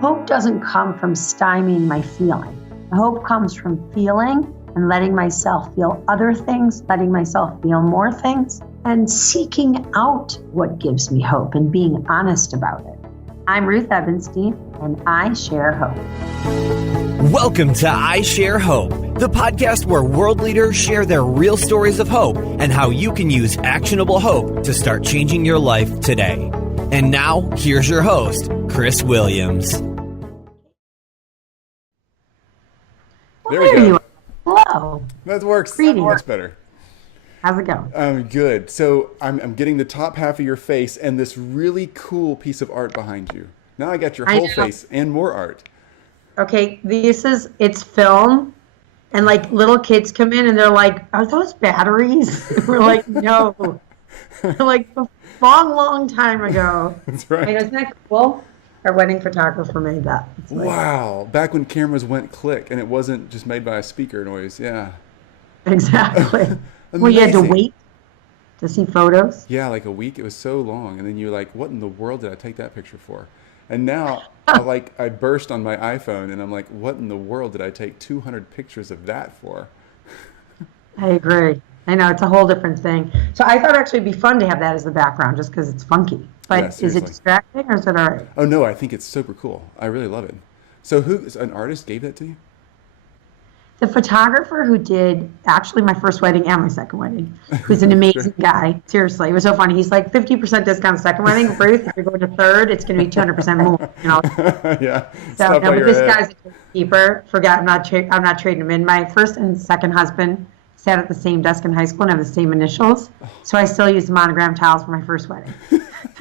Hope doesn't come from stymieing my feeling. Hope comes from feeling and letting myself feel other things, letting myself feel more things, and seeking out what gives me hope and being honest about it. I'm Ruth Ebenstein, and I share hope. Welcome to I Share Hope, the podcast where world leaders share their real stories of hope and how you can use actionable hope to start changing your life today. And now, here's your host, Chris Williams. There we go. Hello. That works. Greetings. Much better. How's it going? Good. So I'm getting the top half of your face and this really cool piece of art behind you. Now I got your whole face and more art. Okay, it's film, and like little kids come in and they're like, "Are those batteries?" We're like, "No." Like a long, long time ago. That's right. Isn't that cool? Our wedding photographer made that. Wow. Back when cameras went click and it wasn't just made by a speaker noise. Yeah. Exactly. Well, you had to wait to see photos. Yeah, like a week. It was so long. And then you're like, what in the world did I take that picture for? And now I burst on my iPhone and I'm like, what in the world did I take 200 pictures of that for? I agree. I know, it's a whole different thing. So I thought actually it'd be fun to have that as the background just because it's funky. But Yeah, is it distracting or is it all right? Oh, no, I think it's super cool. I really love it. So an artist gave that to you? The photographer who did actually my first wedding and my second wedding, who's an amazing guy. Seriously, it was so funny. He's like 50% discount second wedding. Ruth, if you're going to third, it's going to be 200% more. You know. Yeah. So no, but this guy's a keeper. I'm not trading him in. My first and second husband sat at the same desk in high school and have the same initials. So I still use the monogram towels for my first wedding.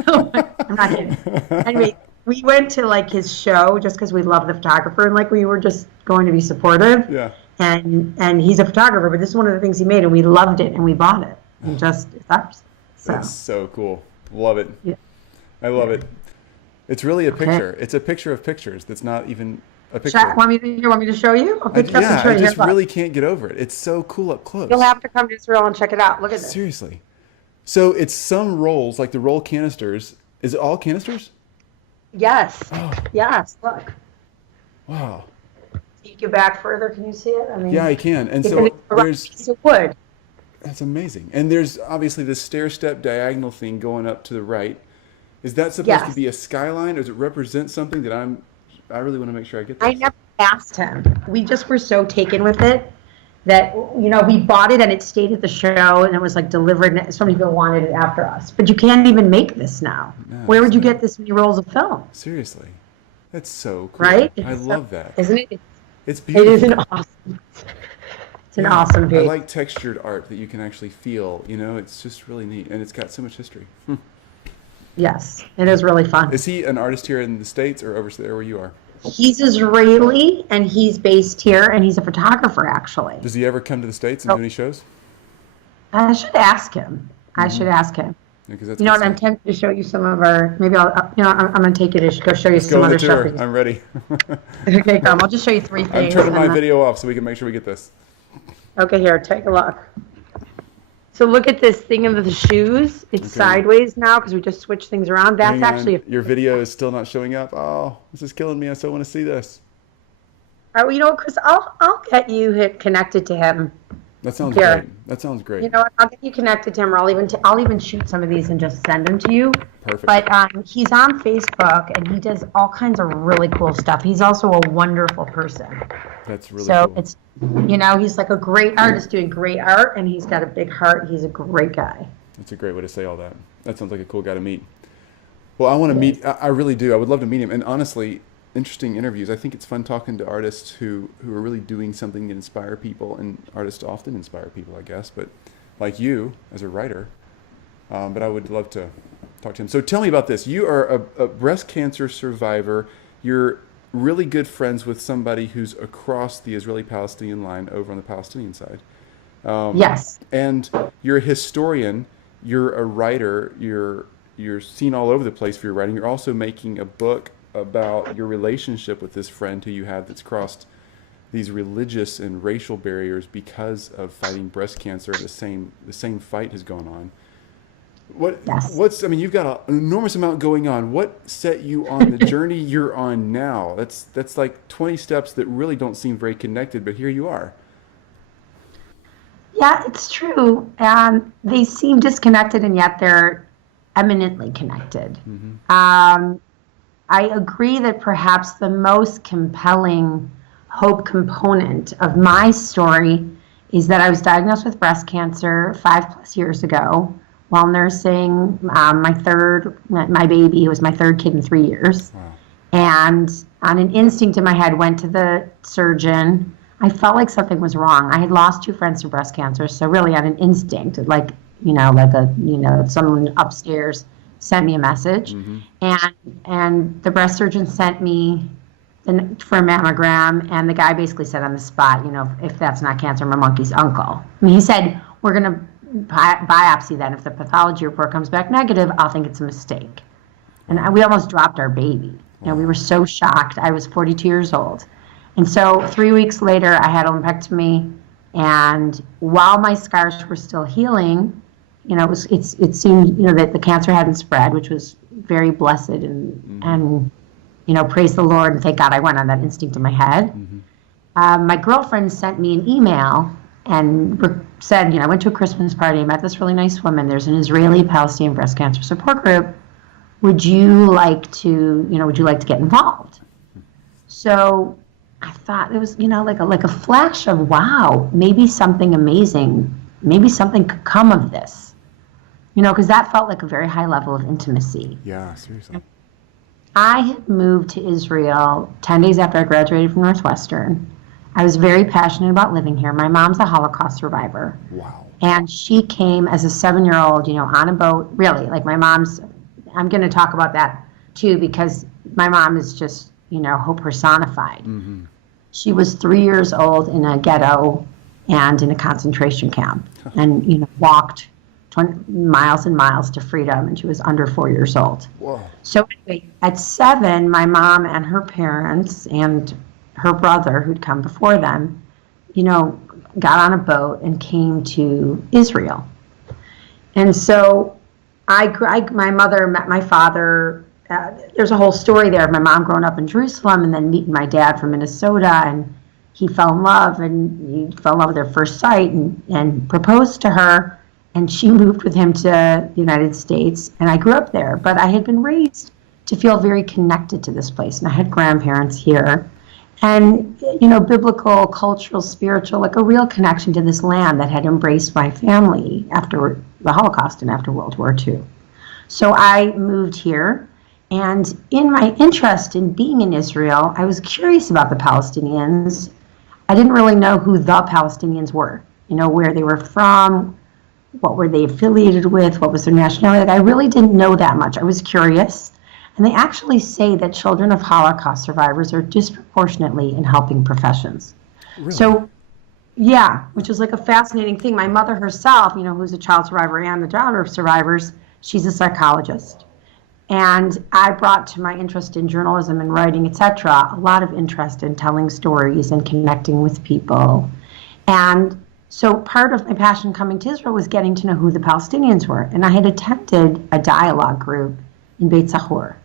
I'm not kidding. Anyway, we went to like his show just because we love the photographer and like we were just going to be supportive. Yeah. And he's a photographer, but this is one of the things he made, and we loved it, and we bought it, and it's ours. So. That's so cool. Love it. Yeah. I love it. It's really a picture. It's a picture of pictures. That's not even a picture. Want me to show you? I'll pick it up and show I you. just really can't get over it. It's so cool up close. You'll have to come to Israel and check it out. Look at this. Seriously. So it's some rolls, like the roll canisters. Is it all canisters? Yes. Oh. Yes. Look. Wow. Take you back further. Can you see it? I mean, Yeah, I can. And so there's piece of wood. That's amazing. And there's obviously this stair-step diagonal thing going up to the right. Is that supposed to be a skyline, or does it represent something that I really want to make sure I get this? I never asked him. We just were so taken with it that, you know, we bought it and it stayed at the show and it was like delivered and so many people wanted it after us. But you can't even make this now. No, where would you get this many rolls of film? Seriously. That's so cool. Right? I love that. Isn't it? It's beautiful. It is an awesome. It's an awesome piece. I like textured art that you can actually feel. You know, it's just really neat, and it's got so much history. Yes, it is really fun. Is he an artist here in the States or over there where you are? He's Israeli, and he's based here, and he's a photographer, actually. Does he ever come to the States and do any shows? I should ask him. Yeah, that's you know what? I'm tempted to show you some of our. Maybe I'm going to take you to go show you some other stuff. I'm ready. Okay, come. I'll just show you three things. I'm turning my video off so we can make sure we get this. Okay, here, take a look. So look at this thing of the shoes. It's sideways now because we just switched things around. That's actually your video is still not showing up. Oh, this is killing me. I still want to see this. All right, well, you know what, Chris? I'll get you connected to him. That sounds great. That sounds great. You know what? I'll get you connected to him, or I'll even shoot some of these and just send them to you. Perfect. But he's on Facebook and he does all kinds of really cool stuff. He's also a wonderful person. That's really cool. So it's he's like a great artist doing great art, and he's got a big heart. He's a great guy. That's a great way to say all that. That sounds like a cool guy to meet. Well, I want to meet. I really do. I would love to meet him. And honestly, interesting interviews. I think it's fun talking to artists who are really doing something to inspire people, and artists often inspire people, I guess, but like you as a writer. But I would love to talk to him. So tell me about this. You are a breast cancer survivor. You're really good friends with somebody who's across the Israeli-Palestinian line over on the Palestinian side. Yes. And you're a historian. You're a writer. You're seen all over the place for your writing. You're also making a book about your relationship with this friend who you have that's crossed these religious and racial barriers because of fighting breast cancer. The same fight has gone on. I mean, you've got an enormous amount going on. What set you on the journey you're on now? That's like 20 steps that really don't seem very connected, but here you are. Yeah, it's true. They seem disconnected, and yet they're eminently connected. I agree that perhaps the most compelling hope component of my story is that I was diagnosed with breast cancer 5+ years ago while nursing my baby, who was my third kid in 3 years. Wow. And on an instinct in my head, went to the surgeon. I felt like something was wrong. I had lost 2 friends to breast cancer, so really on an instinct, someone upstairs sent me a message, and the breast surgeon sent me for a mammogram, and the guy basically said on the spot, if that's not cancer, I'm a monkey's uncle. I mean, he said, we're going to biopsy that. If the pathology report comes back negative, I'll think it's a mistake. And we almost dropped our baby. We were so shocked. I was 42 years old. And so 3 weeks later, I had a lumpectomy, and while my scars were still healing, it seemed, that the cancer hadn't spread, which was very blessed, and praise the Lord, and thank God I went on that instinct in my head. My girlfriend sent me an email and said, I went to a Christmas party, I met this really nice woman. There's an Israeli Palestinian breast cancer support group. Would you like to get involved? So I thought it was, like a flash of, wow, maybe something amazing, maybe something could come of this, because that felt like a very high level of intimacy. Yeah, seriously. I had moved to Israel 10 days after I graduated from Northwestern. I was very passionate about living here. My mom's a Holocaust survivor. Wow. And she came as a 7-year-old, on a boat, really, like I'm going to talk about that too, because my mom is just, hope personified. She was 3 years old in a ghetto and in a concentration camp, and, walked 20 miles and miles to freedom, and she was under 4 years old. Whoa. So anyway, at 7, my mom and her parents and her brother, who'd come before them, got on a boat and came to Israel. And so my mother met my father. There's a whole story there of my mom growing up in Jerusalem and then meeting my dad from Minnesota, and he fell in love with her first sight and proposed to her, and she moved with him to the United States, and I grew up there. But I had been raised to feel very connected to this place, and I had grandparents here, and biblical, cultural, spiritual, like a real connection to this land that had embraced my family after the Holocaust and after World War II. So I moved here, and in my interest in being in Israel, I was curious about the Palestinians. I didn't really know who the Palestinians were, where they were from, what were they affiliated with, what was their nationality. I really didn't know that much. I was curious. And they actually say that children of Holocaust survivors are disproportionately in helping professions. Really? So, yeah, which is like a fascinating thing. My mother herself, who's a child survivor and the daughter of survivors, she's a psychologist. And I brought to my interest in journalism and writing, etc., a lot of interest in telling stories and connecting with people. And so part of my passion coming to Israel was getting to know who the Palestinians were. And I had attended a dialogue group in Beit Sahur.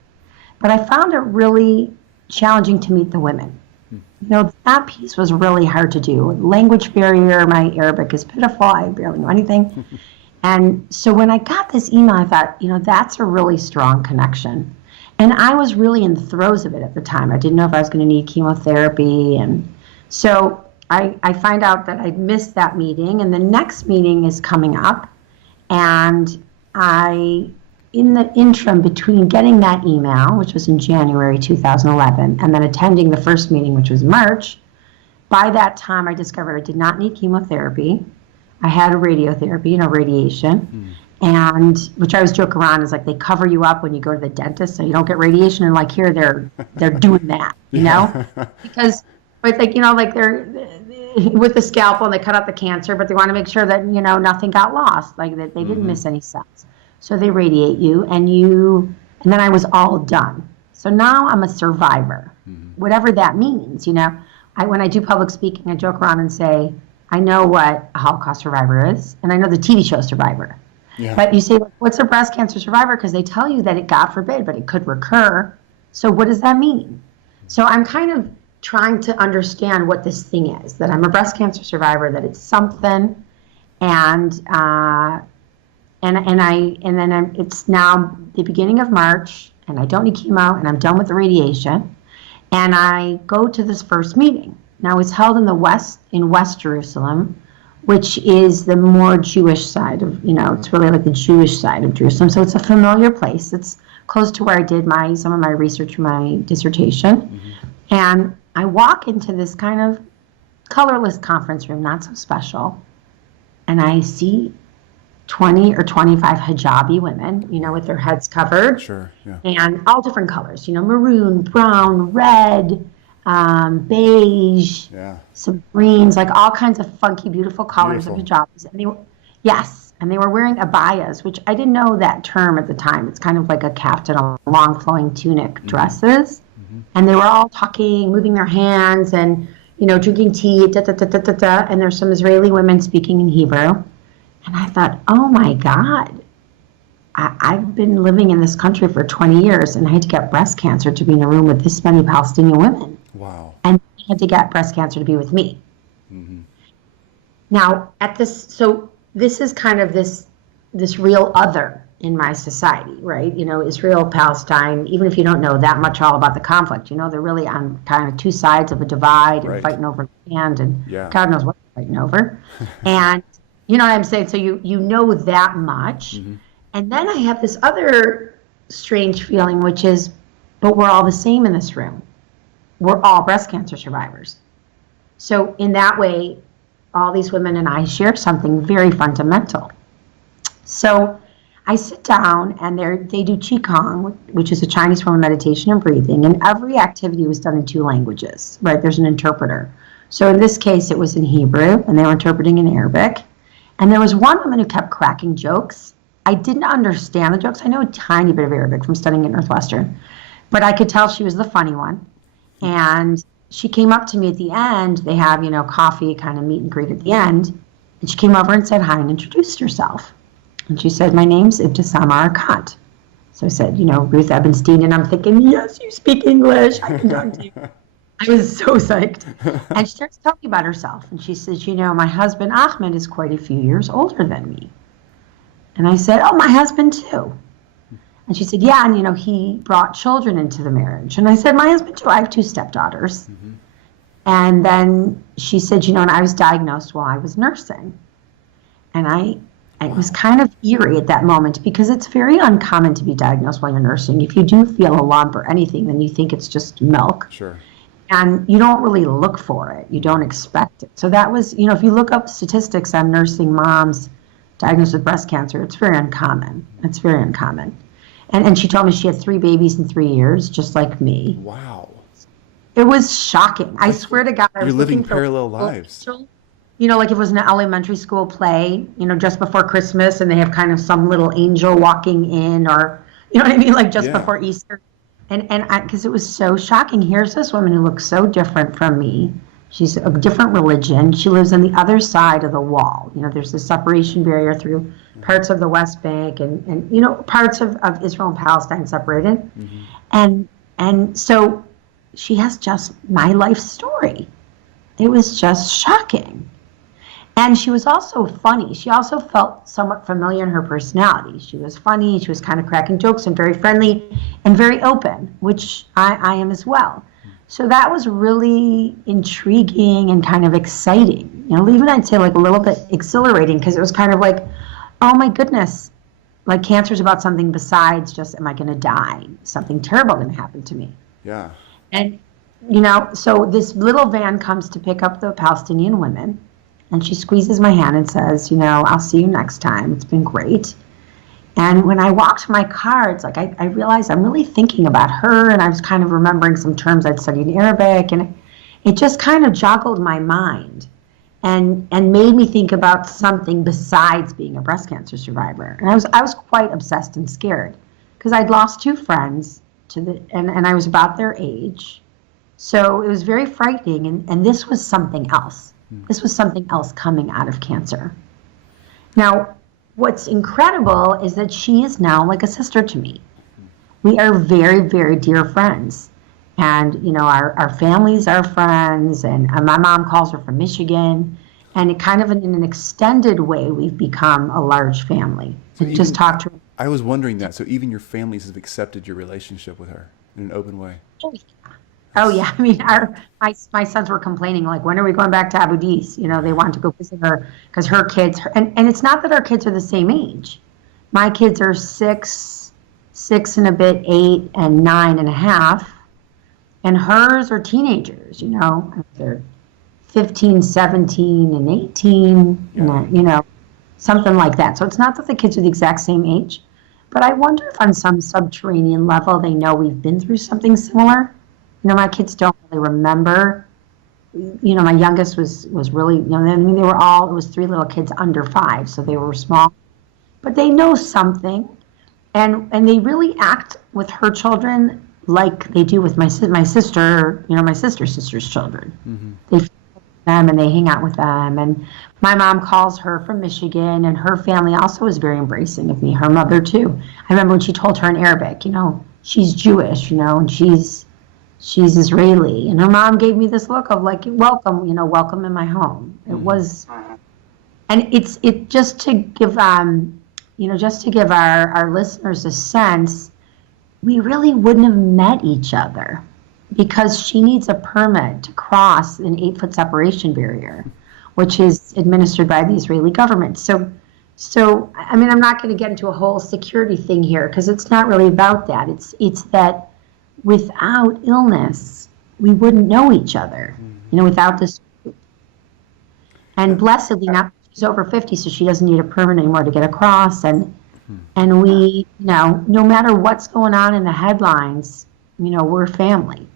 But I found it really challenging to meet the women. That piece was really hard to do. Language barrier, my Arabic is pitiful, I barely know anything. And so when I got this email, I thought, that's a really strong connection. And I was really in the throes of it at the time. I didn't know if I was going to need chemotherapy. And so I find out that I'd missed that meeting, and the next meeting is coming up. And in the interim between getting that email, which was in January 2011, and then attending the first meeting, which was March, by that time I discovered I did not need chemotherapy. I had radiotherapy, radiation, and which I always joke around is like they cover you up when you go to the dentist so you don't get radiation, and like here they're doing that, because it's like they're with the scalpel and they cut out the cancer, but they want to make sure that nothing got lost, like that they didn't miss any cells. So they radiate you, and then I was all done. So now I'm a survivor, whatever that means. When I do public speaking, I joke around and say, I know what a Holocaust survivor is, and I know the TV show Survivor. Yeah. But you say, what's a breast cancer survivor? Because they tell you that it, God forbid, but it could recur. So what does that mean? So I'm kind of trying to understand what this thing is, that I'm a breast cancer survivor, that it's something, and it's now the beginning of March, and I don't need chemo, and I'm done with the radiation, and I go to this first meeting. Now it's held in West Jerusalem, which is the more Jewish side of, it's really like the Jewish side of Jerusalem. So it's a familiar place. It's close to where I did some of my research for my dissertation. Mm-hmm. And I walk into this kind of colorless conference room, not so special, and I see 20 or 25 hijabi women, with their heads covered. Sure, yeah. And all different colors, maroon, brown, red, beige, some greens, like all kinds of funky, beautiful colors of hijabis. And they were wearing abayas, which I didn't know that term at the time. It's kind of like a kaftan, a long flowing tunic dresses. Mm-hmm. And they were all talking, moving their hands and, drinking tea, and there's some Israeli women speaking in Hebrew. And I thought, oh my God, I've been living in this country for 20 years and I had to get breast cancer to be in a room with this many Palestinian women. Wow. And I had to get breast cancer to be with me. Mm-hmm. Now, this is kind of this real other in my society, right? Israel, Palestine, even if you don't know that much all about the conflict, they're really on kind of two sides of a divide and fighting over land, and God knows what they're fighting over. And you know what I'm saying? So you know that much. Mm-hmm. And then I have this other strange feeling, which is, but we're all the same in this room. We're all breast cancer survivors. So in that way, all these women and I share something very fundamental. So I sit down and they do Qigong, which is a Chinese form of meditation and breathing, and every activity was done in 2 languages, right? There's an interpreter. So in this case, it was in Hebrew, and they were interpreting in Arabic. And there was one woman who kept cracking jokes. I didn't understand the jokes. I know a tiny bit of Arabic from studying at Northwestern, but I could tell she was the funny one. And she came up to me at the end. They have, coffee, kind of meet and greet at the end. And she came over and said hi and introduced herself. And she said, my name's Ibtisam Erekat. So I said, Ruth Ebenstein. And I'm thinking, yes, you speak English. I can talk to you. I was so psyched. And she starts talking about herself. And she says, my husband Ahmed is quite a few years older than me. And I said, oh, my husband too. And she said, yeah, and he brought children into the marriage. And I said, my husband too. I have 2 stepdaughters. Mm-hmm. And then she said, and I was diagnosed while I was nursing. And it was kind of eerie at that moment because it's very uncommon to be diagnosed while you're nursing. If you do feel a lump or anything, then you think it's just milk. Sure. And you don't really look for it. You don't expect it. So that was, if you look up statistics on nursing moms diagnosed with breast cancer, it's very uncommon. It's very uncommon. And she told me she had 3 babies in 3 years, just like me. Wow. It was shocking. I swear to God. You're living parallel lives. Like if it was an elementary school play, just before Christmas, and they have kind of some little angel walking in, or, what I mean? Like just before Easter. And because it was so shocking. Here's this woman who looks so different from me. She's a different religion. She lives on the other side of the wall. There's a separation barrier through parts of the West Bank and parts of Israel and Palestine separated. Mm-hmm. And so she has just my life story. It was just shocking. And she was also funny. She also felt somewhat familiar in her personality. She was funny. She was kind of cracking jokes and very friendly and very open, which I am as well. So that was really intriguing and kind of exciting. Even I'd say like a little bit exhilarating, because it was kind of like, oh my goodness, like cancer's about something besides just, am I going to die? Something terrible going to happen to me. Yeah. And, so this little van comes to pick up the Palestinian women, and she squeezes my hand and says, I'll see you next time. It's been great. And when I walked to my car, it's like I realized I'm really thinking about her, and I was kind of remembering some terms I'd studied in Arabic, and it just kind of joggled my mind and made me think about something besides being a breast cancer survivor. And I was quite obsessed and scared because I'd lost 2 friends and I was about their age. So it was very frightening, and this was something else. This was something else coming out of cancer. Now, what's incredible is that she is now like a sister to me. We are very, very dear friends. And, you know, our families are friends, and my mom calls her from Michigan. And it kind of in an extended way, we've become a large family. So We just talked to her. I was wondering that. So even your families have accepted your relationship with her in an open way. Oh yeah, I mean, my sons were complaining like, when are we going back to Abu Dhabi? You know, they want to go visit her because her kids, and it's not that our kids are the same age. My kids are 6 and a bit, 8 and 9.5, and hers are teenagers. You know, they're 15, 17, and 18. Yeah. You know, something like that. So it's not that the kids are the exact same age, but I wonder if on some subterranean level they know we've been through something similar. You know, my kids don't really remember. You know, my youngest was really, you know, I mean, they were all, it was 3 little kids under 5, so they were small. But they know something, and they really act with her children like they do with my sister, you know, my sister's children. Mm-hmm. They feed them and they hang out with them. And my mom calls her from Michigan, and her family also is very embracing of me, her mother too. I remember when she told her in Arabic, you know, she's Jewish, you know, and she's Israeli, and her mom gave me this look of like, welcome, you know, welcome in my home. It was, and it just to give, you know, just to give our listeners a sense, we really wouldn't have met each other because she needs a permit to cross an 8-foot separation barrier, which is administered by the Israeli government. So, I mean, I'm not going to get into a whole security thing here because it's not really about that. It's that without illness, we wouldn't know each other, you know, without this. And blessedly, now she's over 50, so she doesn't need a permit anymore to get across. And we, you know, no matter what's going on in the headlines, you know, we're family.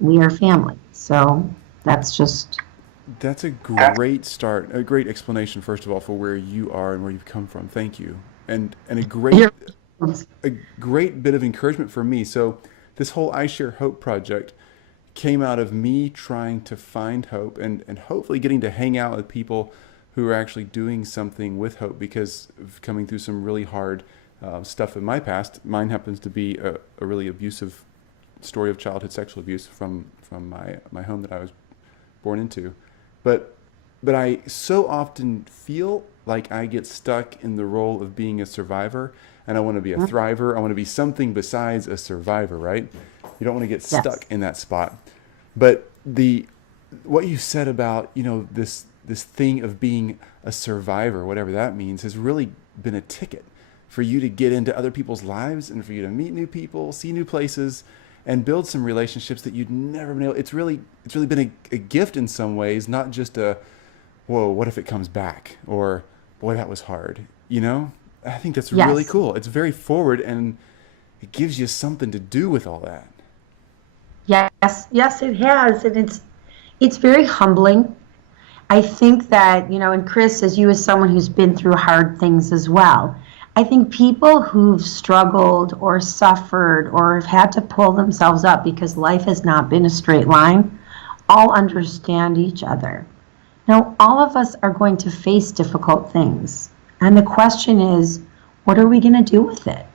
We are family. So that's a great start, a great explanation, first of all, for where you are and where you've come from. Thank you. And a great bit of encouragement for me. So this whole I Share Hope project came out of me trying to find hope and hopefully getting to hang out with people who are actually doing something with hope, because of coming through some really hard stuff in my past. Mine happens to be a really abusive story of childhood sexual abuse from my home that I was born into. But I so often feel like I get stuck in the role of being a survivor, and I want to be a thriver. I want to be something besides a survivor, right? You don't want to get stuck in that spot. But what you said about, you know, this thing of being a survivor, whatever that means, has really been a ticket for you to get into other people's lives and for you to meet new people, see new places, and build some relationships that you'd never been able. It's really been a gift in some ways, not just a, whoa, what if it comes back? Or, boy, that was hard. You know? I think that's really cool. It's very forward, and it gives you something to do with all that. Yes, it has. And it's very humbling. I think that, you know, and Chris, as someone who's been through hard things as well, I think people who've struggled or suffered or have had to pull themselves up because life has not been a straight line, all understand each other. Now, all of us are going to face difficult things. And the question is, what are we going to do with it?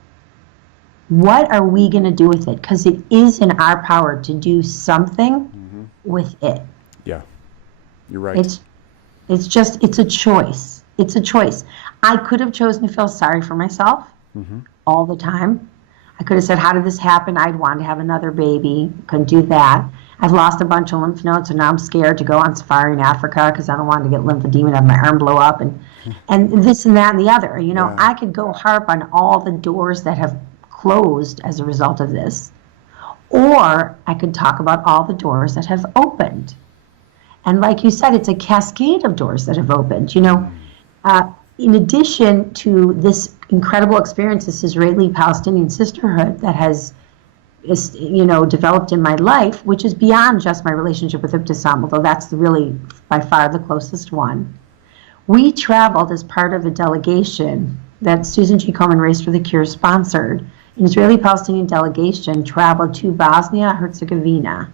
What are we going to do with it? Because it is in our power to do something with it. Yeah, you're right. It's a choice. It's a choice. I could have chosen to feel sorry for myself all the time. I could have said, how did this happen? I'd want to have another baby. Couldn't do that. I've lost a bunch of lymph nodes, and now I'm scared to go on safari in Africa because I don't want to get lymphedema and have my arm blow up and this and that and the other. You know, I could go harp on all the doors that have closed as a result of this, or I could talk about all the doors that have opened. And like you said, it's a cascade of doors that have opened. You know, in addition to this incredible experience, this Israeli-Palestinian sisterhood that has, you know, developed in my life, which is beyond just my relationship with Ibtisam, although that's really by far the closest one. We traveled as part of a delegation that Susan G. Komen Race for the Cure sponsored. An Israeli-Palestinian delegation traveled to Bosnia-Herzegovina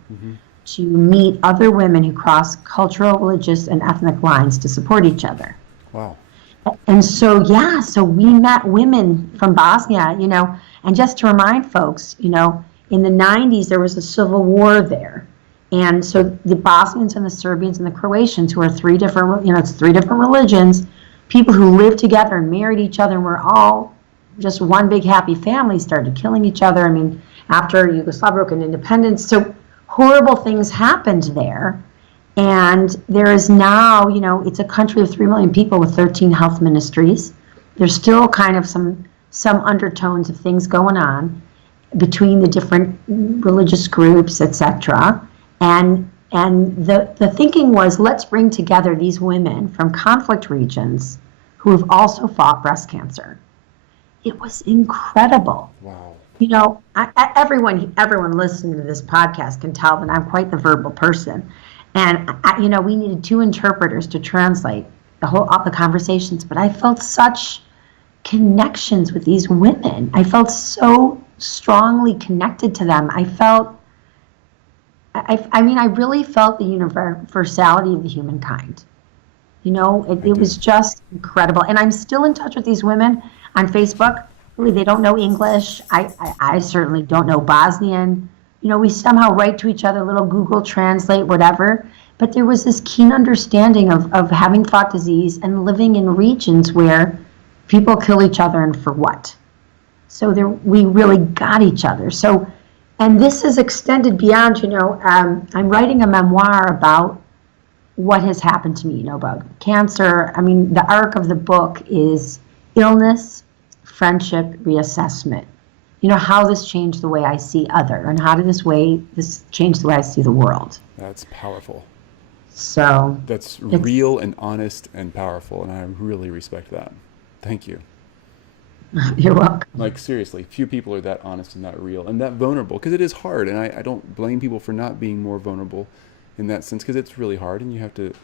to meet other women who cross cultural, religious, and ethnic lines to support each other. Wow. And so, yeah, so we met women from Bosnia, and just to remind folks, in the 90s, there was a civil war there. And so the Bosnians and the Serbians and the Croatians, who are three different religions, people who lived together and married each other and were all just one big happy family, started killing each other. I mean, after Yugoslavia broke in independence. So horrible things happened there. And there is now, it's a country of 3 million people with 13 health ministries. There's still kind of some undertones of things going on between the different religious groups, etc. And the thinking was, let's bring together these women from conflict regions who have also fought breast cancer. It was incredible. Wow. Everyone listening to this podcast can tell that I'm quite the verbal person. And, we needed 2 interpreters to translate all the conversations, but I felt such connections with these women. I felt so strongly connected to them. I really felt the universality of the humankind. It was just incredible. And I'm still in touch with these women on Facebook. Really, they don't know English. I certainly don't know Bosnian. We somehow write to each other, little Google Translate, whatever. But there was this keen understanding of having fought disease and living in regions where people kill each other, and for what? So we really got each other. So, and this is extended beyond, I'm writing a memoir about what has happened to me, about cancer. I mean, the arc of the book is illness, friendship, reassessment. How this changed the way I see other, and how did this change the way I see the world. That's powerful. So that's real and honest and powerful, and I really respect that. Thank you. You're welcome. Like, seriously, few people are that honest and that real and that vulnerable, because it is hard, and I don't blame people for not being more vulnerable in that sense, because it's really hard, and you have to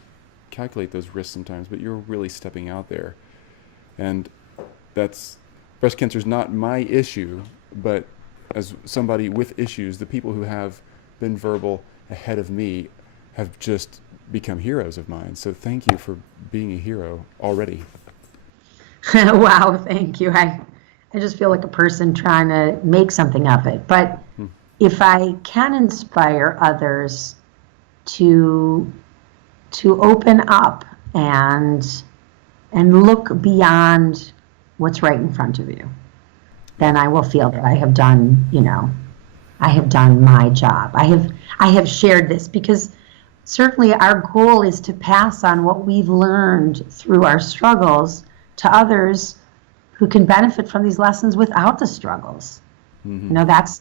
calculate those risks sometimes, but you're really stepping out there. And breast cancer is not my issue, but as somebody with issues, the people who have been verbal ahead of me have just become heroes of mine. So thank you for being a hero already. Wow, thank you. I just feel like a person trying to make something of it. But if I can inspire others to open up and look beyond what's right in front of you, then I will feel that I have done, I have done my job. I have shared this, because certainly our goal is to pass on what we've learned through our struggles to others who can benefit from these lessons without the struggles. Mm-hmm.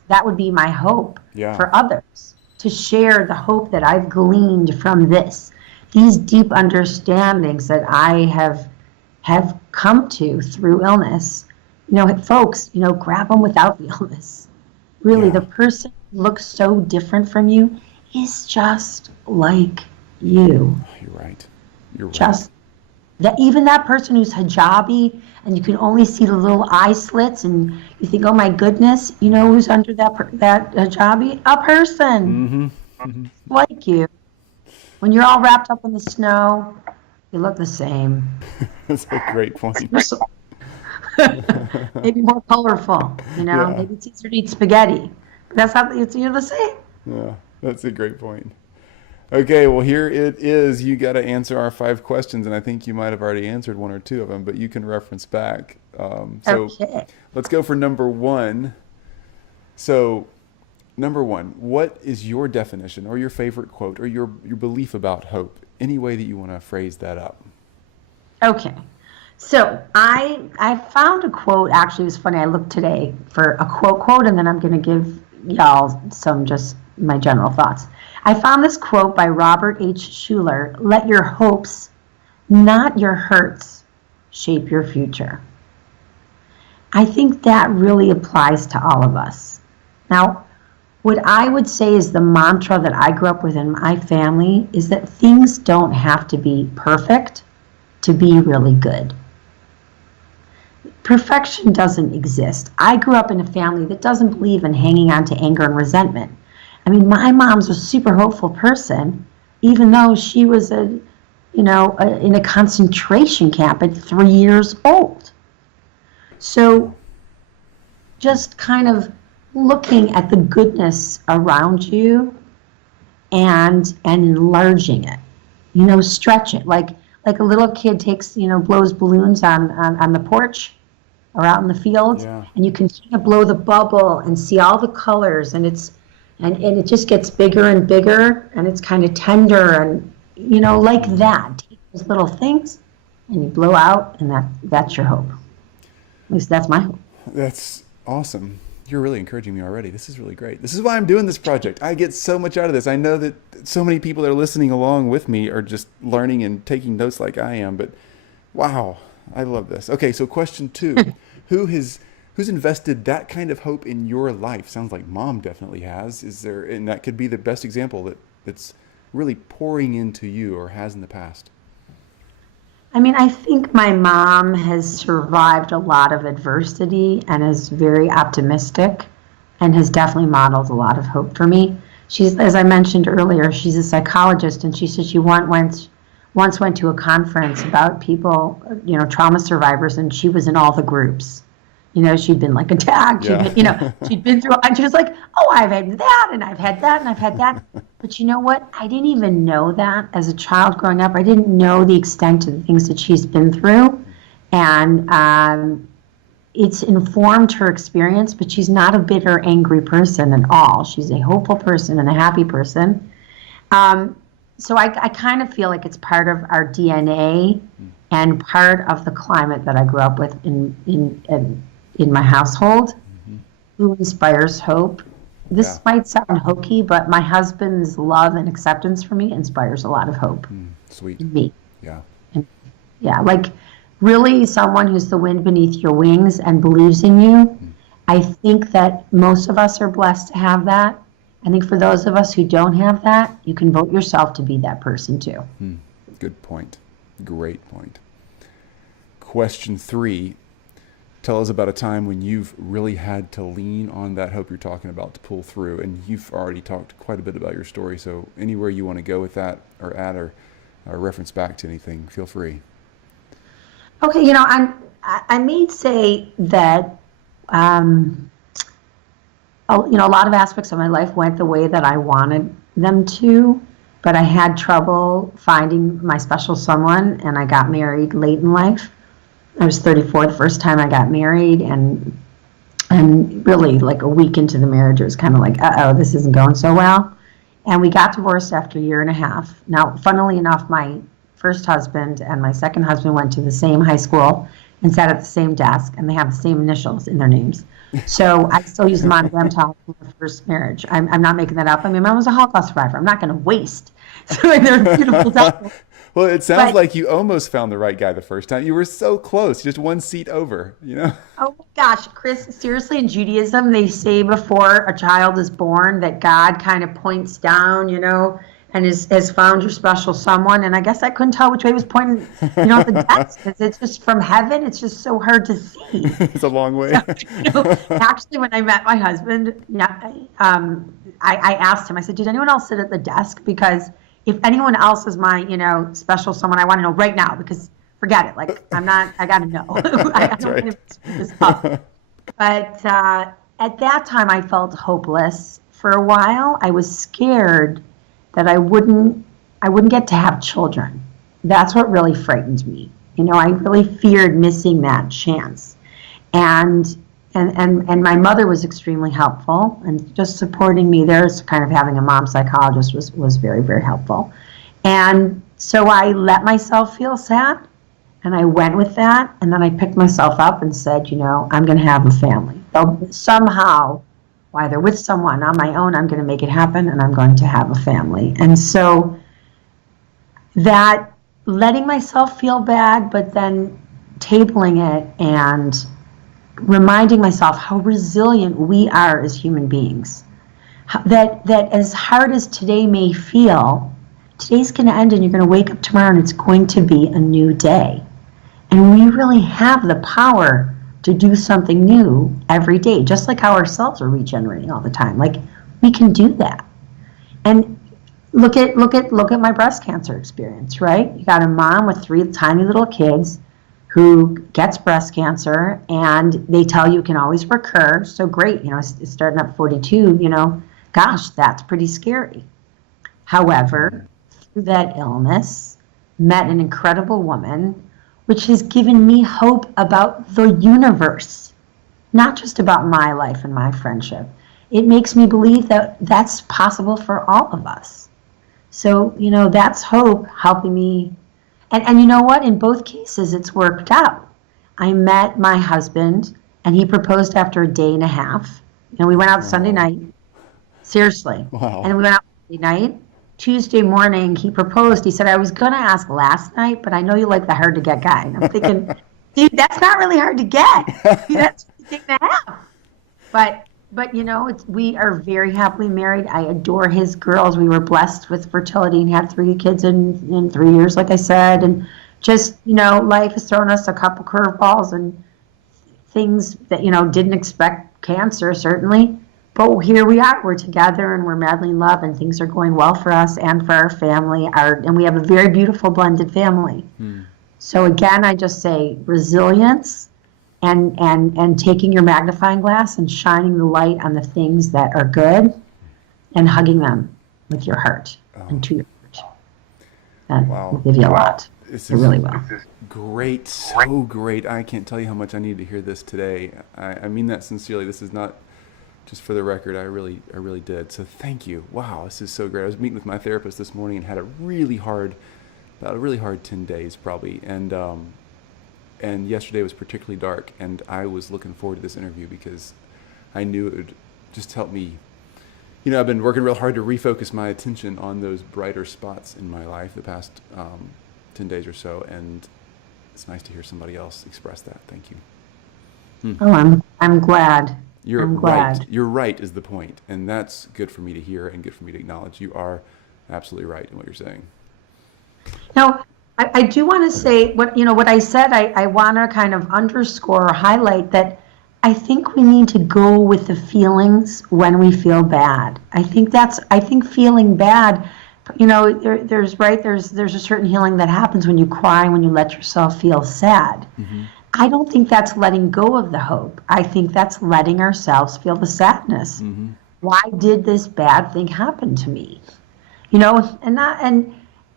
That would be my hope for others, to share the hope that I've gleaned from these deep understandings that I have come to through illness. Folks, grab them without the illness. Really, the person who looks so different from you is just like you. You're right. You're just that, even that person who's hijabi and you can only see the little eye slits and you think, oh my goodness, who's under that hijabi? A person like you. When you're all wrapped up in the snow, you look the same. That's a great point. Maybe more colorful, maybe it's easier to eat spaghetti. But that's how you're the same. Yeah, that's a great point. Okay, well, here it is. You got to answer our 5 questions, and I think you might have already answered 1 or 2 of them, but you can reference back. Okay. Let's go for number 1. So, number 1, what is your definition or your favorite quote or your belief about hope? Any way that you want to phrase that up. Okay. So I found a quote. Actually, it was funny. I looked today for a quote, and then I'm going to give y'all some just my general thoughts. I found this quote by Robert H. Schuller: "Let your hopes, not your hurts, shape your future." I think that really applies to all of us. Now, what I would say is the mantra that I grew up with in my family is that things don't have to be perfect to be really good. Perfection doesn't exist. I grew up in a family that doesn't believe in hanging on to anger and resentment. I mean, my mom's a super hopeful person, even though she was a in a concentration camp at 3 years old. So just kind of looking at the goodness around you and enlarging it, stretch it like a little kid takes, blows balloons on the porch or out in the field, and you can kind of blow the bubble and see all the colors, and it just gets bigger and bigger, and it's kind of tender, and like that. Take those little things and you blow out, and that's your hope. At least that's my hope. That's awesome. You're really encouraging me already. This is really great. This is why I'm doing this project. I get so much out of this. I know that so many people that are listening along with me are just learning and taking notes like I am, but wow, I love this. Okay, so question 2. Who's invested that kind of hope in your life? Sounds like Mom definitely has. And that could be the best example that's really pouring into you or has in the past. I mean, I think my mom has survived a lot of adversity and is very optimistic and has definitely modeled a lot of hope for me. She's, as I mentioned earlier, she's a psychologist, and she said she once went to a conference about people, trauma survivors, and she was in all the groups. She'd been like attacked, she'd been through, and she was like, oh, I've had that, and I've had that, and I've had that. But you know what? I didn't even know that as a child growing up. I didn't know the extent of the things that she's been through. And it's informed her experience, but she's not a bitter, angry person at all. She's a hopeful person and a happy person. So I kind of feel like it's part of our DNA and part of the climate that I grew up with in my household. Who inspires hope. This might sound hokey, but my husband's love and acceptance for me inspires a lot of hope. Sweet. In me. Yeah. And, like really someone who's the wind beneath your wings and believes in you. I think that most of us are blessed to have that. I think for those of us who don't have that, you can vote yourself to be that person too. Good point. Great point. Question 3. Tell us about a time when you've really had to lean on that hope you're talking about to pull through. And you've already talked quite a bit about your story. So anywhere you want to go with that or add or reference back to anything, feel free. Okay, I may say that, a lot of aspects of my life went the way that I wanted them to, but I had trouble finding my special someone, and I got married late in life. I was 34 the first time I got married, and really like a week into the marriage, it was kind of like, this isn't going so well. And we got divorced after a year and a half. Now, funnily enough, my first husband and my second husband went to the same high school and sat at the same desk, and they have the same initials in their names. So I still use the monogram towel from the first marriage. I'm not making that up. I mean, my mom was a Holocaust survivor. I'm not going to waste. So they're beautiful doubles. Well, it sounds like you almost found the right guy the first time. You were so close, just one seat over, Oh my gosh, Chris, seriously, in Judaism, they say before a child is born that God kind of points down, and has found your special someone. And I guess I couldn't tell which way he was pointing, at the desk, because it's just from heaven. It's just so hard to see. It's a long way. So, actually, when I met my husband, I asked him, I said, did anyone else sit at the desk? Because if anyone else is my, special someone, I want to know right now, because forget it. Like, I got to know. I don't want to screw this up. But at that time, I felt hopeless. For a while, I was scared that I wouldn't get to have children. That's what really frightened me. I really feared missing that chance. And my mother was extremely helpful, and just supporting me there, so kind of having a mom psychologist was very, very helpful. And so I let myself feel sad, and I went with that, and then I picked myself up and said, I'm going to have a family. Somehow, either with someone on my own, I'm going to make it happen, and I'm going to have a family. And so that letting myself feel bad, but then tabling it and reminding myself how resilient we are as human beings. That as hard as today may feel, today's going to end and you're going to wake up tomorrow and it's going to be a new day. And we really have the power to do something new every day, just like how our cells are regenerating all the time. Like, we can do that. And look at my breast cancer experience, right? You got a mom with 3 tiny little kids who gets breast cancer, and they tell you it can always recur. So great, it's starting at 42, gosh, that's pretty scary. However, through that illness, met an incredible woman, which has given me hope about the universe, not just about my life and my friendship. It makes me believe that that's possible for all of us. So, that's hope helping me. And you know what? In both cases, it's worked out. I met my husband, and he proposed after a day and a half. And we went out Sunday night. Seriously. Wow. And we went out Sunday night. Tuesday morning, he proposed. He said, I was going to ask last night, but I know you like the hard-to-get guy. And I'm thinking, dude, that's not really hard to get. That's a day and a half. But we are very happily married. I adore his girls. We were blessed with fertility and had 3 kids in 3 years, like I said. And just, life has thrown us a couple curveballs and things that, didn't expect. Cancer, certainly. But here we are. We're together and we're madly in love, and things are going well for us and for our family. And we have a very beautiful blended family. So again, I just say resilience and taking your magnifying glass and shining the light on the things that are good and hugging them with your heart and to your heart. That will give you a lot. It really will. Great, so great. I can't tell you how much I needed to hear this today. I mean that sincerely. This is not just for the record. I really did. So thank you. Wow, this is so great. I was meeting with my therapist this morning and had about a really hard 10 days probably. And yesterday was particularly dark, and I was looking forward to this interview because I knew it would just help me. I've been working real hard to refocus my attention on those brighter spots in my life the past 10 days or so, and it's nice to hear somebody else express that. Thank you. Oh, I'm glad. I'm glad. Right. You're right is the point, and that's good for me to hear and good for me to acknowledge. You are absolutely right in what you're saying. Now, I do want to say what I said. I want to kind of underscore or highlight that I think we need to go with the feelings when we feel bad. I think feeling bad, there's a certain healing that happens when you cry, when you let yourself feel sad. Mm-hmm. I don't think that's letting go of the hope. I think that's letting ourselves feel the sadness. Mm-hmm. Why did this bad thing happen to me?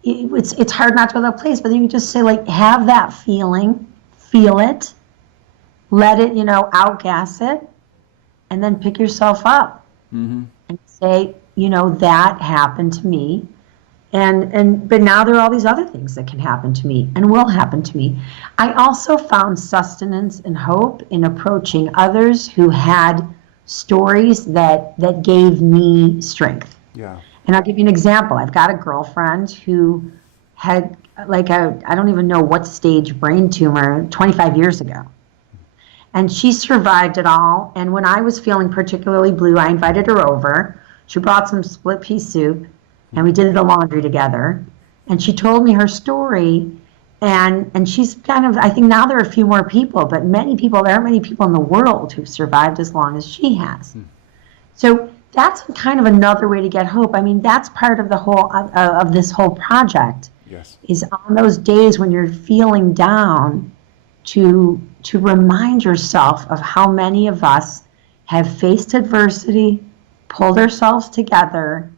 It's hard not to go to that place, but then you just say, have that feeling, feel it, let it, outgas it, and then pick yourself up and say, that happened to me. But now there are all these other things that can happen to me and will happen to me. I also found sustenance and hope in approaching others who had stories that gave me strength. Yeah. And I'll give you an example. I've got a girlfriend who had I don't even know what stage brain tumor 25 years ago. And she survived it all. And when I was feeling particularly blue, I invited her over. She brought some split pea soup, and we did the laundry together. And she told me her story. And she's kind of, I think now there are a few more people, but there aren't many people in the world who've survived as long as she has. So that's kind of another way to get hope. I mean, that's part of the whole of this whole project. Yes. Is on those days when you're feeling down, to remind yourself of how many of us have faced adversity, pulled ourselves together,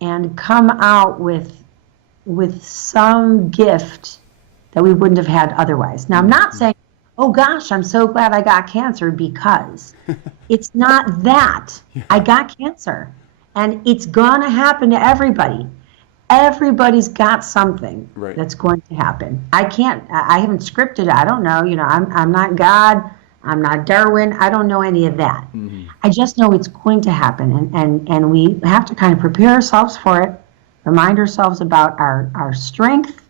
and come out with some gift that we wouldn't have had otherwise. Now, I'm not saying, oh gosh, I'm so glad I got cancer, because it's not that. Yeah. I got cancer, and it's going to happen to everybody. Everybody's got something that's going to happen. I haven't scripted it. I don't know. I'm not God. I'm not Darwin. I don't know any of that. Mm-hmm. I just know it's going to happen, and we have to kind of prepare ourselves for it, remind ourselves about our strength,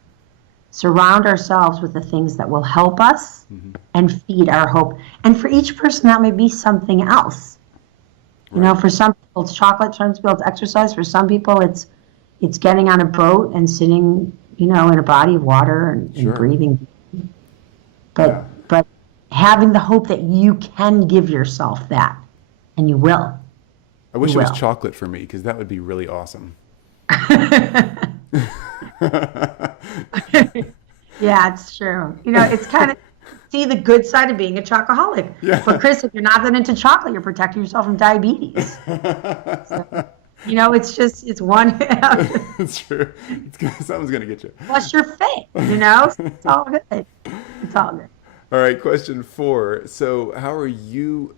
surround ourselves with the things that will help us and feed our hope. And for each person, that may be something else. Right. For some people, it's chocolate. For some people, it's exercise. For some people, it's getting on a boat and sitting, in a body of water and breathing. But having the hope that you can give yourself that, and you will. I wish it was chocolate for me, because that would be really awesome. Yeah, it's true. It's kind of see the good side of being a chocoholic. Yeah. But Chris, if you're not that into chocolate, you're protecting yourself from diabetes. So, it's one. It's true. Something's gonna get you. Plus you're fit. It's all good. It's all good. All right, question 4. So, how are you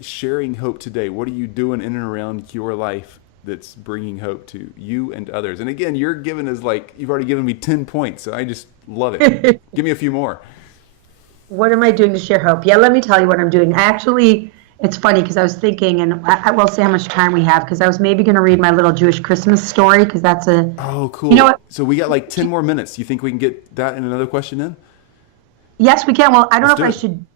sharing hope today? What are you doing in and around your life that's bringing hope to you and others? And again, you're giving us you've already given me 10 points, so I just love it. Give me a few more. What am I doing to share hope? Yeah, let me tell you what I'm doing. Actually, it's funny because I was thinking, and I will say how much time we have, because I was maybe going to read my little Jewish Christmas story, because that's a... Oh, cool. You know what? So we got 10 more minutes. You think we can get that in another question in? Yes, we can. Well, I don't know if I do should.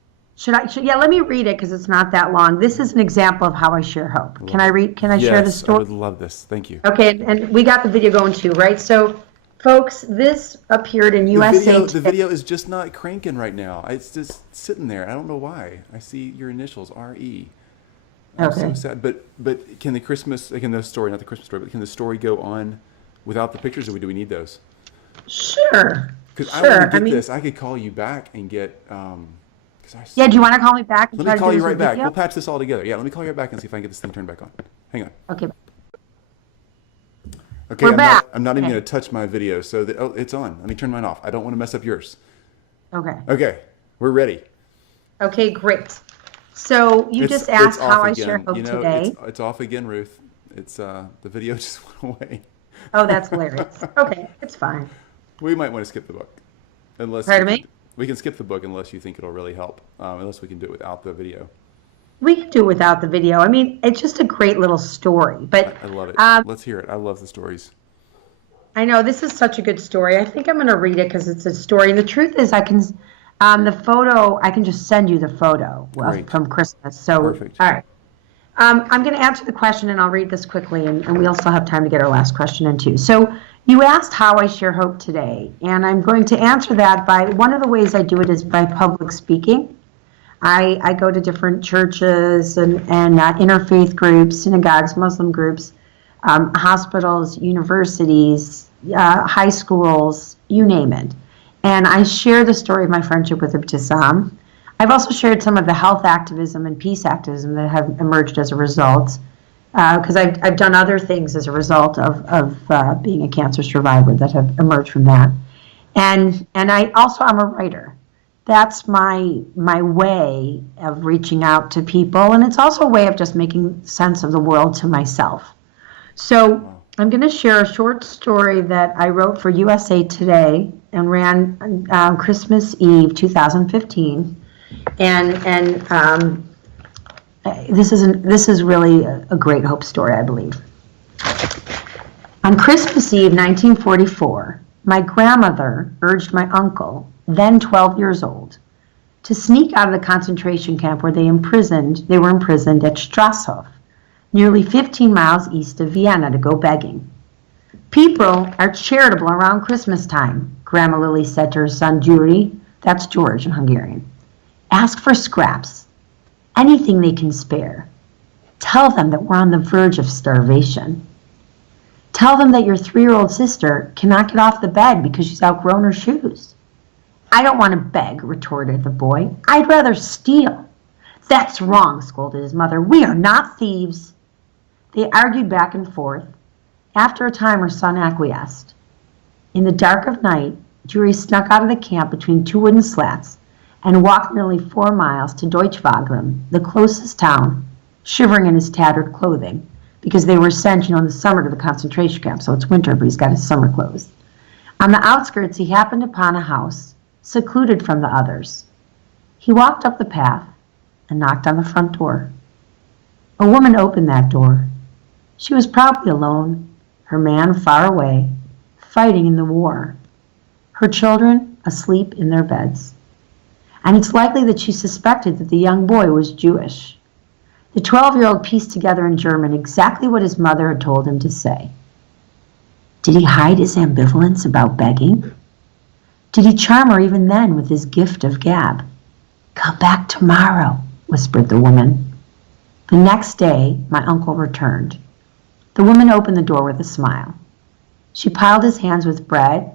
Yeah, let me read it because it's not that long. This is an example of how I share hope. Can I share the story? Yes, I would love this. Thank you. Okay, and we got the video going too, right? So, folks, this appeared in USA The video is just not cranking right now. It's just sitting there. I don't know why. I see your initials, R.E. I'm so sad. But can the story, not the Christmas story, but can the story go on without the pictures, or do we need those? Sure. Because I want to get this. I could call you back and get... Yeah, do you want to call me back? Let me call you right back. We'll patch this all together. Yeah, let me call you right back and see if I can get this thing turned back on. Hang on. Okay. Okay, We're back. I'm not even going to touch my video, so it's on. Let me turn mine off. I don't want to mess up yours. Okay. Okay, we're ready. Okay, great. So you just asked how I share hope today. It's off again, Ruth. It's the video just went away. Oh, that's hilarious. Okay, it's fine. We might want to skip the book. Pardon me? We can skip the book unless you think it'll really help. Unless we can do it without the video. We can do it without the video. I mean, it's just a great little story. But I love it. Let's hear it. I love the stories. I know this is such a good story. I think I'm going to read it because it's a story. And the truth is, I can just send you the photo from Christmas. So, perfect. All right. I'm going to answer the question, and I'll read this quickly, and we also have time to get our last question in too. So you asked how I share hope today, and I'm going to answer that by one of the ways I do it is by public speaking. I go to different churches and interfaith groups, synagogues, Muslim groups, hospitals, universities, high schools, you name it. And I share the story of my friendship with Ibtisam. I've also shared some of the health activism and peace activism that have emerged as a result, because I've done other things as a result of being a cancer survivor that have emerged from that. And I'm a writer. That's my way of reaching out to people, and it's also a way of just making sense of the world to myself. So I'm going to share a short story that I wrote for USA Today and ran Christmas Eve 2015. And this is really a great hope story, I believe. On Christmas Eve 1944, my grandmother urged my uncle, then 12 years old, to sneak out of the concentration camp where they were imprisoned at Strasshof, nearly 15 miles east of Vienna, to go begging. People are charitable around Christmas time, Grandma Lily said to her son Gyuri, that's George in Hungarian. Ask for scraps, anything they can spare. Tell them that we're on the verge of starvation. Tell them that your 3-year-old sister cannot get off the bed because she's outgrown her shoes. I don't want to beg, retorted the boy. I'd rather steal. That's wrong, scolded his mother. We are not thieves. They argued back and forth. After a time, her son acquiesced. In the dark of night, Gyuri snuck out of the camp between 2 wooden slats and walked nearly 4 miles to Deutschwagram, the closest town, shivering in his tattered clothing, because they were sent, in the summer to the concentration camp, so it's winter, but he's got his summer clothes. On the outskirts, he happened upon a house, secluded from the others. He walked up the path and knocked on the front door. A woman opened that door. She was probably alone, her man far away, fighting in the war, her children asleep in their beds. And it's likely that she suspected that the young boy was Jewish. The 12-year-old pieced together in German exactly what his mother had told him to say. Did he hide his ambivalence about begging? Did he charm her even then with his gift of gab? Come back tomorrow, whispered the woman. The next day, my uncle returned. The woman opened the door with a smile. She piled his hands with bread,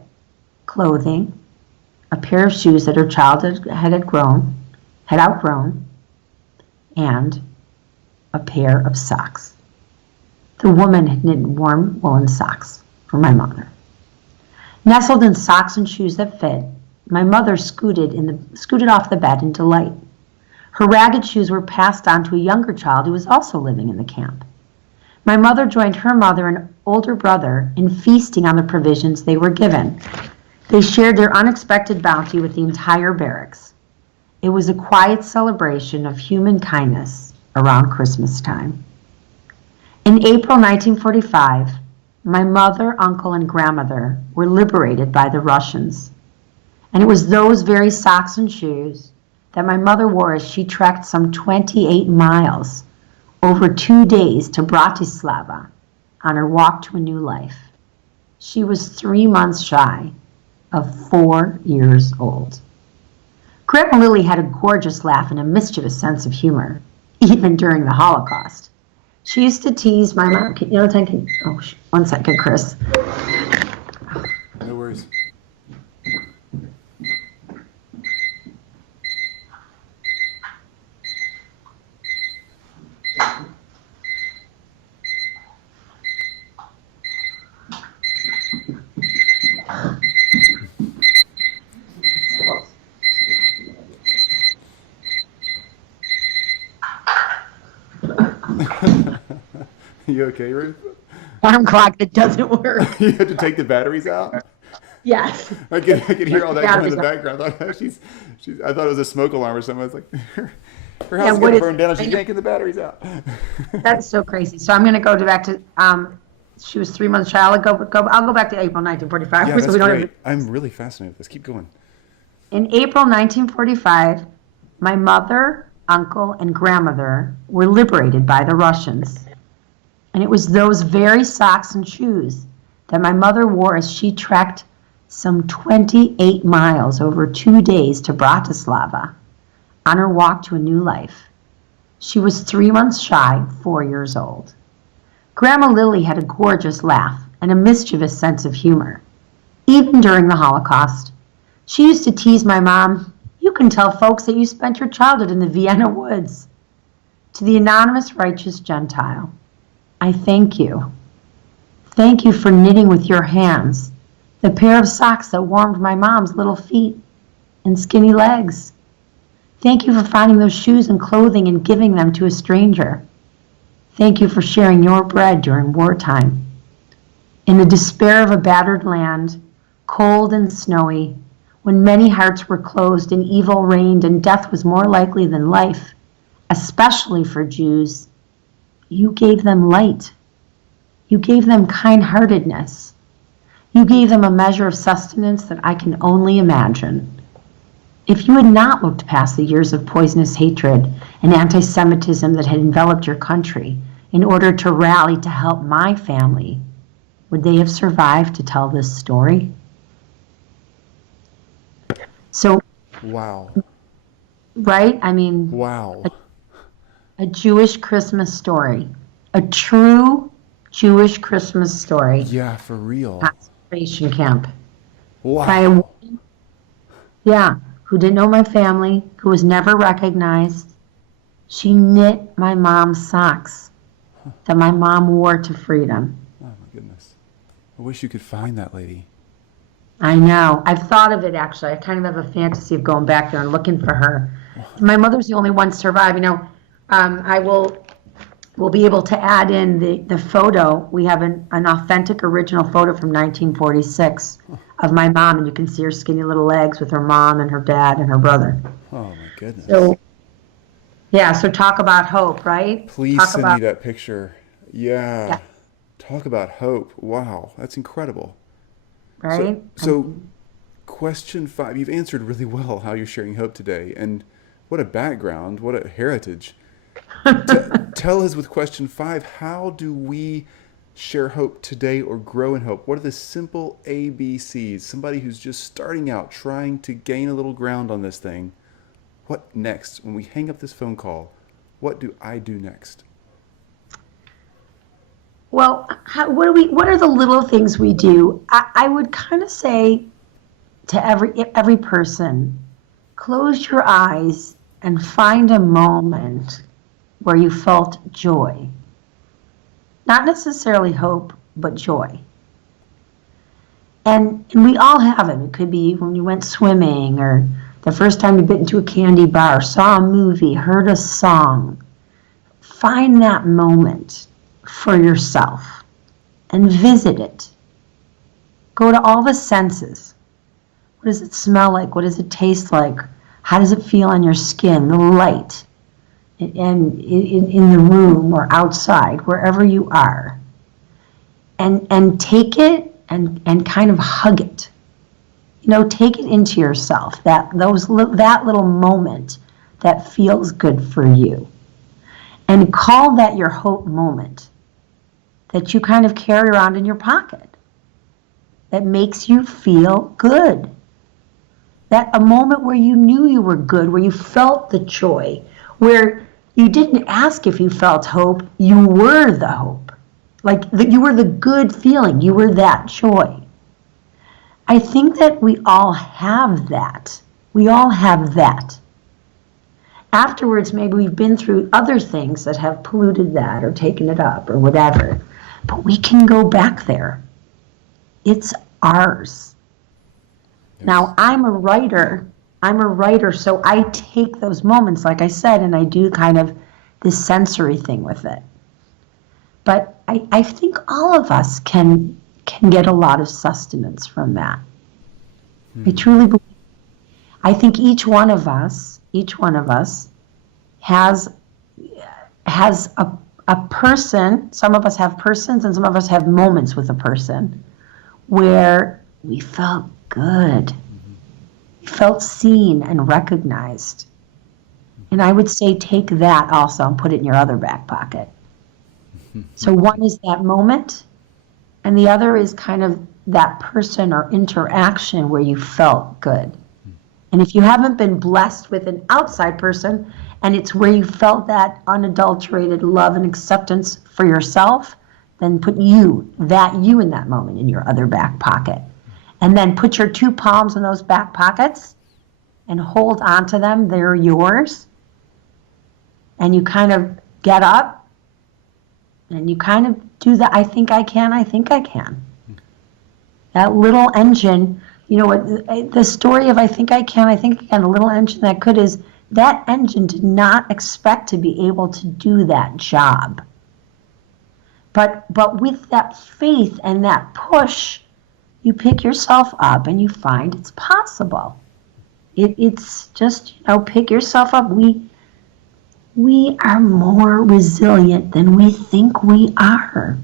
clothing, a pair of shoes that her child had outgrown, and a pair of socks. The woman had knitted warm woolen socks for my mother. Nestled in socks and shoes that fit, my mother scooted off the bed in delight. Her ragged shoes were passed on to a younger child who was also living in the camp. My mother joined her mother and older brother in feasting on the provisions they were given. They shared their unexpected bounty with the entire barracks. It was a quiet celebration of human kindness around Christmas time. In April 1945, my mother, uncle, and grandmother were liberated by the Russians. And it was those very socks and shoes that my mother wore as she trekked some 28 miles over 2 days to Bratislava on her walk to a new life. She was 3 months shy of 4 years old. Grandma Lily had a gorgeous laugh and a mischievous sense of humor, even during the Holocaust. She used to tease my mom. One second, Chris. No worries. You okay, Ruth? Alarm clock that doesn't work. You had to take the batteries out? Yes. I could hear all that going in the background. I thought I thought it was a smoke alarm or something. I was like, her house is going to burn down. She's yanking the batteries out. That's so crazy. So I'm going to go back to, she was 3 months shy. I'll go back to April 1945. Yeah, that's great. I'm really fascinated with this. Keep going. In April 1945, my mother, uncle, and grandmother were liberated by the Russians. And it was those very socks and shoes that my mother wore as she trekked some 28 miles over 2 days to Bratislava on her walk to a new life. She was 3 months shy, 4 years old. Grandma Lily had a gorgeous laugh and a mischievous sense of humor. Even during the Holocaust, she used to tease my mom, "You can tell folks that you spent your childhood in the Vienna woods." To the anonymous righteous Gentile, I thank you. Thank you for knitting with your hands the pair of socks that warmed my mom's little feet and skinny legs. Thank you for finding those shoes and clothing and giving them to a stranger. Thank you for sharing your bread during wartime. In the despair of a battered land, cold and snowy, when many hearts were closed and evil reigned and death was more likely than life, especially for Jews, you gave them light. You gave them kind-heartedness. You gave them a measure of sustenance that I can only imagine. If you had not looked past the years of poisonous hatred and anti-Semitism that had enveloped your country in order to rally to help my family, would they have survived to tell this story? So, wow. Right? I mean, wow. A Jewish Christmas story, a true Jewish Christmas story. Yeah, for real. Concentration camp. Wow. By a woman, who didn't know my family, who was never recognized. She knit my mom's socks that my mom wore to freedom. Oh my goodness. I wish you could find that lady. I know. I've thought of it, actually. I kind of have a fantasy of going back there and looking for her. My mother's the only one to survive. We'll be able to add in the photo. We have an authentic original photo from 1946 of my mom, and you can see her skinny little legs with her mom and her dad and her brother. Oh my goodness. So talk about hope, right? Please send me that picture. Yeah. Talk about hope. Wow, that's incredible. Right? So question 5, you've answered really well how you're sharing hope today, and what a background, what a heritage. Tell us with question 5, how do we share hope today or grow in hope? What are the simple ABCs? Somebody who's just starting out, trying to gain a little ground on this thing. What next? When we hang up this phone call, what do I do next? Well, what are the little things we do? I would kind of say to every person, close your eyes and find a moment where you felt joy. Not necessarily hope, but joy. And we all have it. It could be when you went swimming, or the first time you bit into a candy bar, saw a movie, heard a song. Find that moment for yourself and visit it. Go to all the senses. What does it smell like? What does it taste like? How does it feel on your skin? The light, and in the room or outside, wherever you are. And take it and kind of hug it. Take it into yourself, that little moment that feels good for you. And call that your hope moment that you kind of carry around in your pocket, that makes you feel good. That a moment where you knew you were good, where you felt the joy, where you didn't ask if you felt hope, you were the hope. Like you were the good feeling, you were that joy. I think that we all have that. We all have that. Afterwards, maybe we've been through other things that have polluted that or taken it up or whatever. But we can go back there. It's ours. Yes. Now, I'm a writer, so I take those moments, like I said, and I do kind of this sensory thing with it. But I think all of us can get a lot of sustenance from that. I truly believe. I think each one of us has a person. Some of us have persons, and some of us have moments with a person where we felt good. We felt seen and recognized. And I would say take that also and put it in your other back pocket. So one is that moment, and the other is kind of that person or interaction where you felt good. And if you haven't been blessed with an outside person, and it's where you felt that unadulterated love and acceptance for yourself, then put you in that moment in your other back pocket. And then put your two palms in those back pockets and hold on to them. They're yours. And you kind of get up and you kind of do the I think I can. That little engine, the story of I think I can, the little engine that could is that engine did not expect to be able to do that job. But with that faith and that push, you pick yourself up and you find it's possible. It's just, pick yourself up. We are more resilient than we think we are.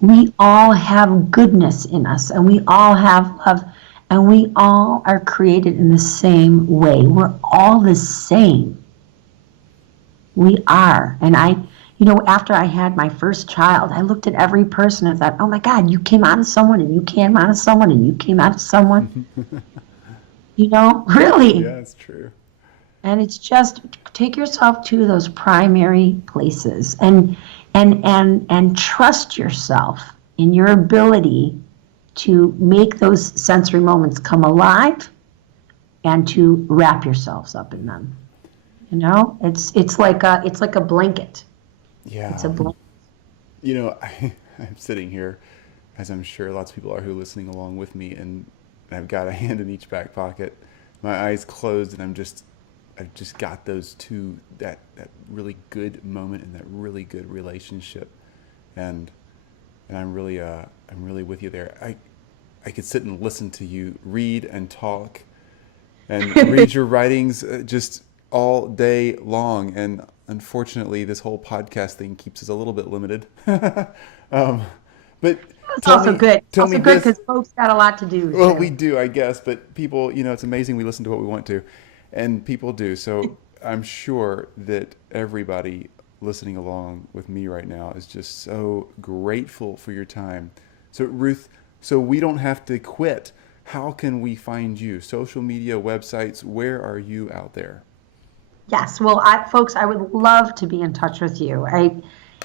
We all have goodness in us, and we all have love, and we all are created in the same way. We're all the same. We are. And after I had my first child, I looked at every person and thought, oh my God, you came out of someone, and you came out of someone, and you came out of someone. Really. Yeah, it's true. And it's just take yourself to those primary places and trust yourself in your ability to make those sensory moments come alive and to wrap yourselves up in them. It's like a blanket. Yeah. It's a blanket. I'm sitting here, as I'm sure lots of people are who are listening along with me, and I've got a hand in each back pocket, my eyes closed, and I've just got those two, that really good moment and that really good relationship, and I'm really with you there. I could sit and listen to you read and talk and read your writings just all day long, and unfortunately this whole podcast thing keeps us a little bit limited. But it's also good. It's also good because folks got a lot to do. Well, we do, I guess, but people, it's amazing we listen to what we want to. And people do. So I'm sure that everybody listening along with me right now is just so grateful for your time. So Ruth, so we don't have to quit. How can we find you? Social media, websites, where are you out there? Yes. Well, folks, I would love to be in touch with you.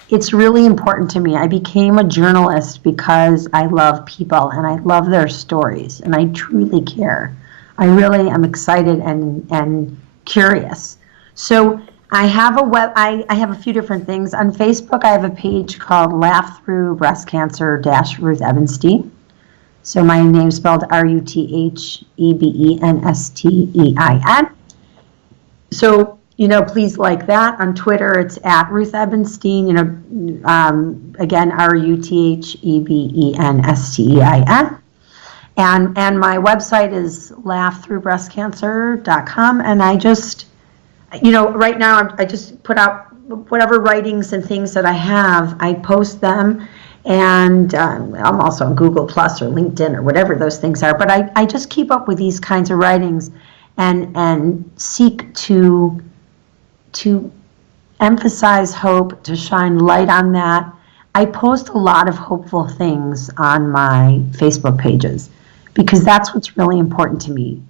it's really important to me. I became a journalist because I love people and I love their stories and I truly care. I really am excited and curious. So I have I have a few different things. On Facebook, I have a page called Laugh Through Breast Cancer Ruth Ebenstein. So my name's spelled RuthEbenstein. So, please like that. On Twitter, it's at Ruth Ebenstein, again, RuthEbenstein. And my website is laughthroughbreastcancer.com. And I just, right now I just put out whatever writings and things that I have, I post them. And I'm also on Google Plus or LinkedIn or whatever those things are. But I just keep up with these kinds of writings and seek to emphasize hope, to shine light on that. I post a lot of hopeful things on my Facebook pages because that's what's really important to me.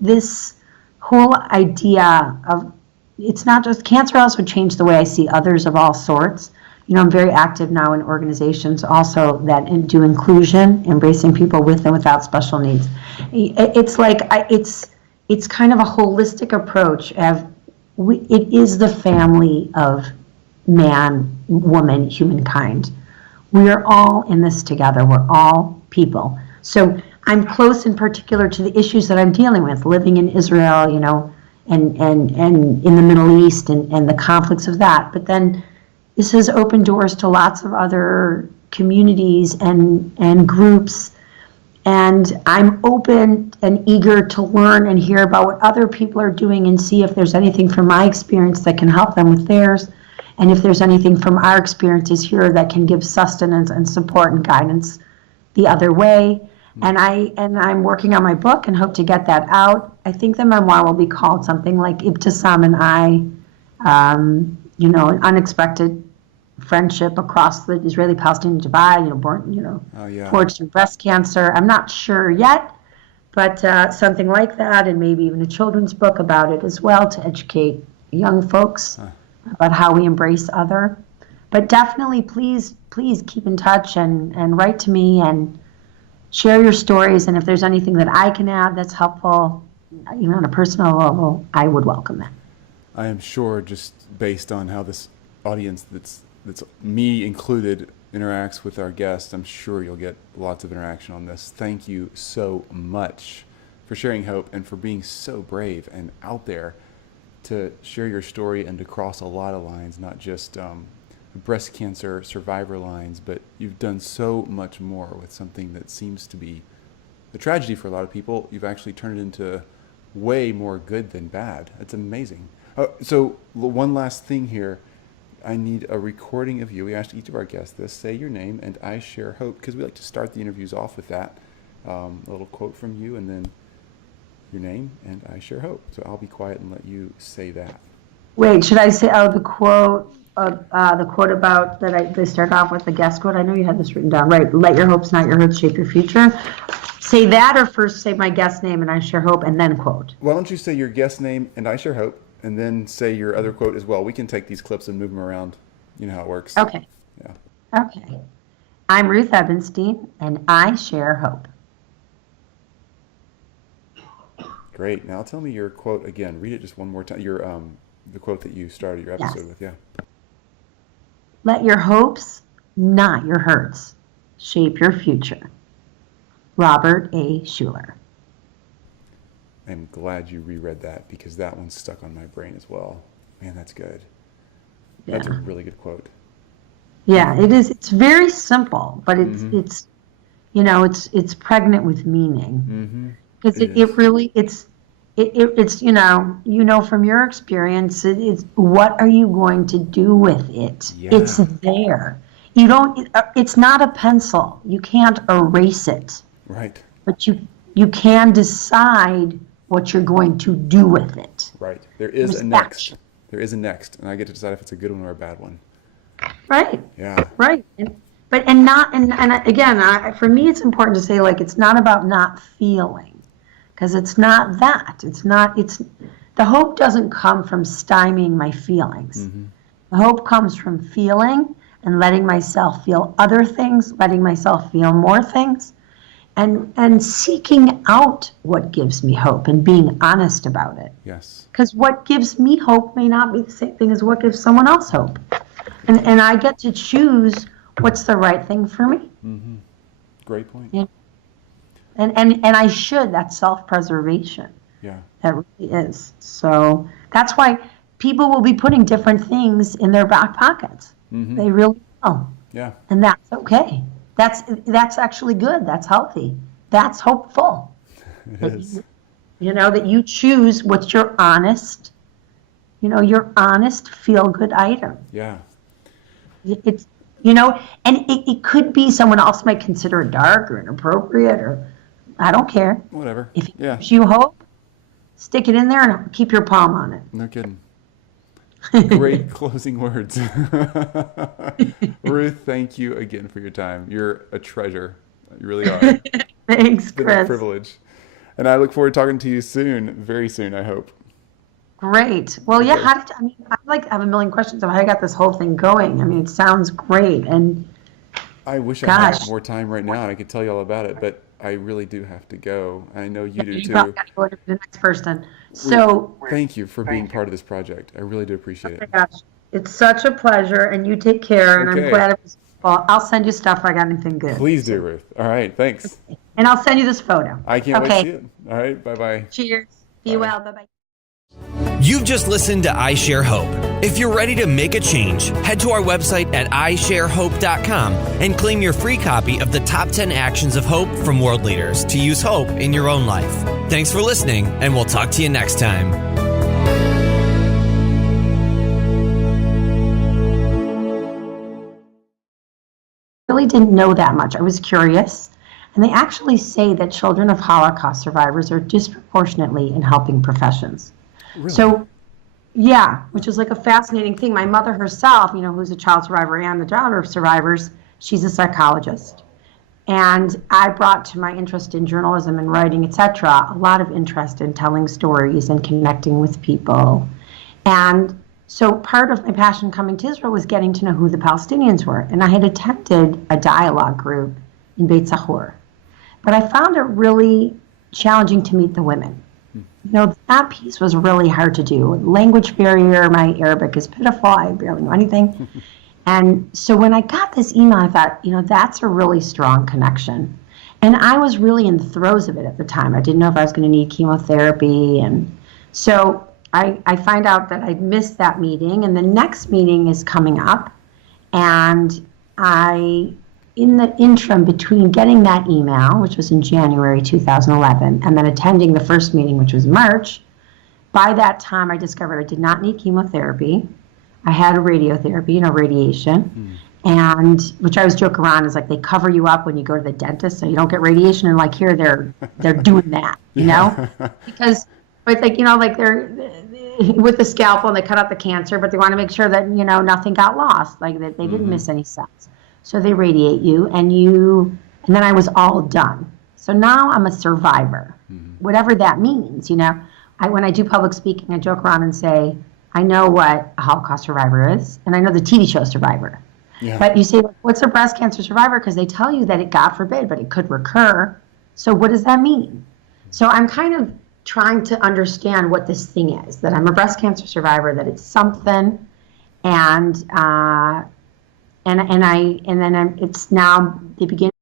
This whole idea of, it's not just, cancer also changed the way I see others of all sorts. I'm very active now in organizations also that do inclusion, embracing people with and without special needs. It's like, it's kind of a holistic approach of, it is the family of man, woman, humankind. We are all in this together. We're all people. So I'm close in particular to the issues that I'm dealing with, living in Israel, and in the Middle East and the conflicts of that. But then this has opened doors to lots of other communities and groups. And I'm open and eager to learn and hear about what other people are doing and see if there's anything from my experience that can help them with theirs. And if there's anything from our experiences here that can give sustenance and support and guidance the other way. And I'm working on my book and hope to get that out. I think the memoir will be called something like Ibtisam and I, an unexpected friendship across the Israeli-Palestinian divide, forged through breast cancer. I'm not sure yet, but something like that, and maybe even a children's book about it as well to educate young folks about how we embrace other. But definitely, please keep in touch and write to me and share your stories. And if there's anything that I can add that's helpful, even on a personal level, I would welcome that. I am sure, just based on how this audience that's me included interacts with our guests, I'm sure you'll get lots of interaction on this. Thank you so much for sharing hope and for being so brave and out there to share your story and to cross a lot of lines, not just breast cancer survivor lines, but you've done so much more with something that seems to be a tragedy for a lot of people. You've actually turned it into way more good than bad. It's amazing. So one last thing here. I need a recording of you. We asked each of our guests this. Say your name and I share hope, because we like to start the interviews off with that. A little quote from you and then your name and I share hope. So I'll be quiet and let you say that. Wait, should I say the quote about that they start off with, the guest quote? I know you had this written down. Right. Let your hopes, not your hurts, shape your future. Say that, or first say my guest name and I share hope and then quote? Why don't you say your guest name and I share hope, and then say your other quote as well. We can take these clips and move them around. You know how it works. Okay. Yeah. Okay. I'm Ruth Ebenstein, and I share hope. Great. Now tell me your quote again. Read it just one more time. Your the quote that you started your episode with. Yeah. Let your hopes, not your hurts, shape your future. Robert A. Schuller. I'm glad you reread that, because that one stuck on my brain as well. Man, that's good. Yeah. That's a really good quote. Yeah, it is. It's very simple, but it's pregnant with meaning. Because it really it's from your experience, it's what are you going to do with it? Yeah. It's there. You don't. It's not a pencil. You can't erase it. Right. But you can decide what you're going to do with it. Right. There is a next. There is a next, and I get to decide if it's a good one or a bad one. Right. Yeah. Right. For me, it's important to say, like, it's not about not feeling, because it's not that. The hope doesn't come from stymieing my feelings. Hope comes from feeling and letting myself feel other things, letting myself feel more things, and seeking out what gives me hope and being honest about it. Yes. Because what gives me hope may not be the same thing as what gives someone else hope. And I get to choose what's the right thing for me. Mm-hmm. Great point. Yeah. And I should. That's self-preservation. Yeah. That really is. So that's why people will be putting different things in their back pockets. Mm-hmm. They really will. Yeah. And that's okay. That's actually good. That's healthy. That's hopeful. It is. That you choose what's your honest, your honest feel-good item. Yeah. It's, and it could be someone else might consider it dark or inappropriate or I don't care. Whatever. If it Yeah. gives you hope, stick it in there and keep your palm on it. No kidding. Great closing words. Ruth, thank you again for your time. You're a treasure. You really are. Thanks, It's been Chris. a privilege. And I look forward to talking to you soon, very soon, I hope. Great. Well, Okay. yeah, I have a million questions of how I got this whole thing going. I mean, it sounds great. And I wish I gosh. had more time right now and I could tell you all about it, but I really do have to go. I know you do you too. probably got to go to the next person. So, Thank you for being part of this project. I really do appreciate oh it. my gosh, it's such a pleasure, and you take care, and Okay. I'm glad it was well, I'll send you stuff if I got anything good. Please do, Ruth. All right, thanks. And I'll send you this photo. I can't wait to Okay. see it. All right, bye-bye. Cheers. Be Bye. well. Bye-bye. You've just listened to I Share Hope. If you're ready to make a change, head to our website at isharehope.com and claim your free copy of the top 10 actions of hope from world leaders to use hope in your own life. Thanks for listening, and we'll talk to you next time. Really didn't know that much. I was curious. And they actually say that children of Holocaust survivors are disproportionately in helping professions. Really? So, yeah, which is like a fascinating thing. My mother herself, who's a child survivor and the daughter of survivors, she's a psychologist. And I brought to my interest in journalism and writing, etc., a lot of interest in telling stories and connecting with people. And so part of my passion coming to Israel was getting to know who the Palestinians were. And I had attended a dialogue group in Beit Sahur. But I found it really challenging to meet the women. That piece was really hard to do. Language barrier, my Arabic is pitiful, I barely know anything. And so when I got this email, I thought, that's a really strong connection. And I was really in the throes of it at the time. I didn't know if I was going to need chemotherapy. And so I find out that I missed that meeting, and the next meeting is coming up. And in the interim between getting that email, which was in January 2011, and then attending the first meeting, which was March, by that time I discovered I did not need chemotherapy. I had radiotherapy, radiation, and which I always joke around is like they cover you up when you go to the dentist so you don't get radiation, and like here they're doing that, because it's like they're with the scalpel and they cut out the cancer, but they want to make sure that nothing got lost, like that they didn't miss any cells. So they radiate you, and then I was all done. So now I'm a survivor, whatever that means. When I do public speaking, I joke around and say, I know what a Holocaust survivor is, and I know the TV show Survivor. Yeah. But you say, what's a breast cancer survivor? Because they tell you that it, God forbid, but it could recur. So what does that mean? So I'm kind of trying to understand what this thing is, that I'm a breast cancer survivor, that it's something, and it's now the beginning.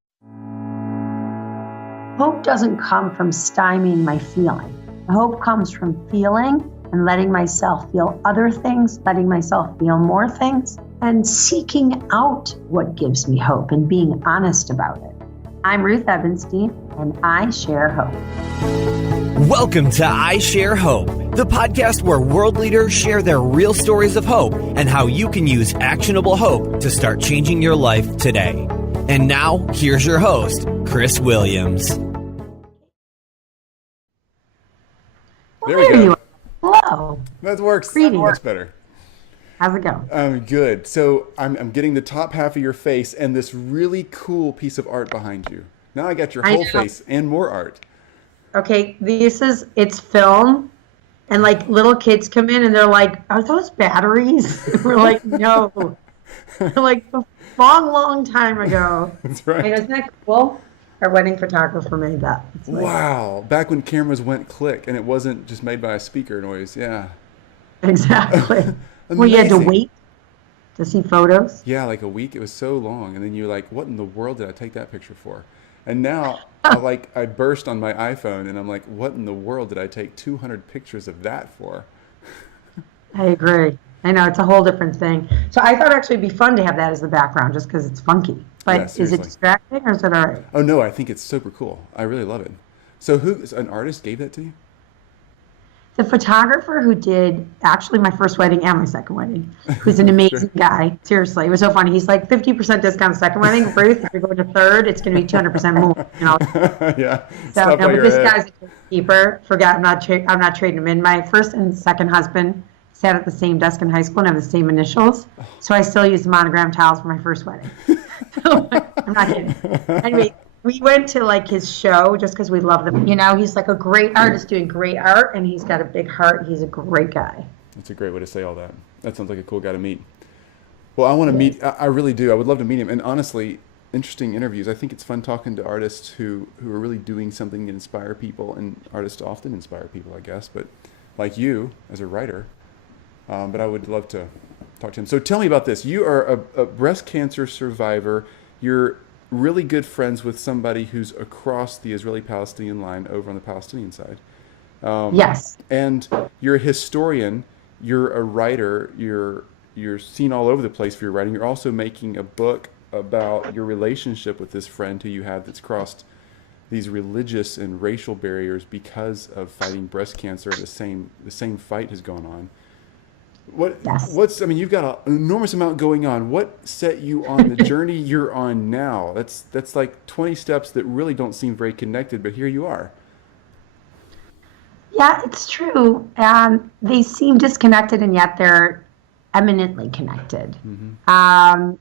Hope doesn't come from stymieing my feeling. Hope comes from feeling and letting myself feel other things, letting myself feel more things, and seeking out what gives me hope and being honest about it. I'm Ruth Ebenstein, and I share hope. Welcome to I Share Hope, the podcast where world leaders share their real stories of hope and how you can use actionable hope to start changing your life today. And now, here's your host, Chris Williams. There we go. You are. Hello. That works. Greetings. Much better. How's it going? Good. So I'm getting the top half of your face and this really cool piece of art behind you. Now I got your I whole know. face and more art. Okay, it's film, And like little kids come in and they're like, "Are those batteries?" We're like, "No." They're like a long, long time ago. That's right. Isn't that cool? Our wedding photographer made that. Wow. Back when cameras went click and it wasn't just made by a speaker noise. Yeah. Exactly. Well, you had to wait to see photos. Yeah, like a week. It was so long. And then you're like, what in the world did I take that picture for? And now I burst on my iPhone and I'm like, what in the world did I take 200 pictures of that for? I agree. I know, it's a whole different thing. So I thought actually it'd be fun to have that as the background just because it's funky. But Yeah, is it seriously. distracting or is it all right? Oh no, I think it's super cool. I really love it. So an artist gave that to you? The photographer who did actually my first wedding and my second wedding, who's an amazing guy. Seriously, it was so funny. He's like 50% discount second wedding. Ruth, if you're going to third, it's going to be 200% more. Yeah. So Stop no, while but you're this ahead. guy's a keeper. Forgot, I'm not trading him in. My first and second husband sat at the same desk in high school and have the same initials. So I still use the monogram towels for my first wedding. I'm not kidding. Anyway, we went to like his show just because we love them. He's like a great artist doing great art, and he's got a big heart. He's a great guy. That's a great way to say all that. That sounds like a cool guy to meet. Well, I want to meet. I really do. I would love to meet him. And honestly, interesting interviews. I think it's fun talking to artists who are really doing something to inspire people. And artists often inspire people, I guess. But like you, as a writer. But I would love to talk to him. So tell me about this. You are a breast cancer survivor. You're really good friends with somebody who's across the Israeli-Palestinian line over on the Palestinian side. Yes. And you're a historian. You're a writer. You're seen all over the place for your writing. You're also making a book about your relationship with this friend who you have that's crossed these religious and racial barriers because of fighting breast cancer. The same fight has gone on. You've got an enormous amount going on. What set you on the journey you're on now? That's like 20 steps that really don't seem very connected, but here you are. Yeah, it's true. They seem disconnected, and yet they're eminently connected. Mm-hmm.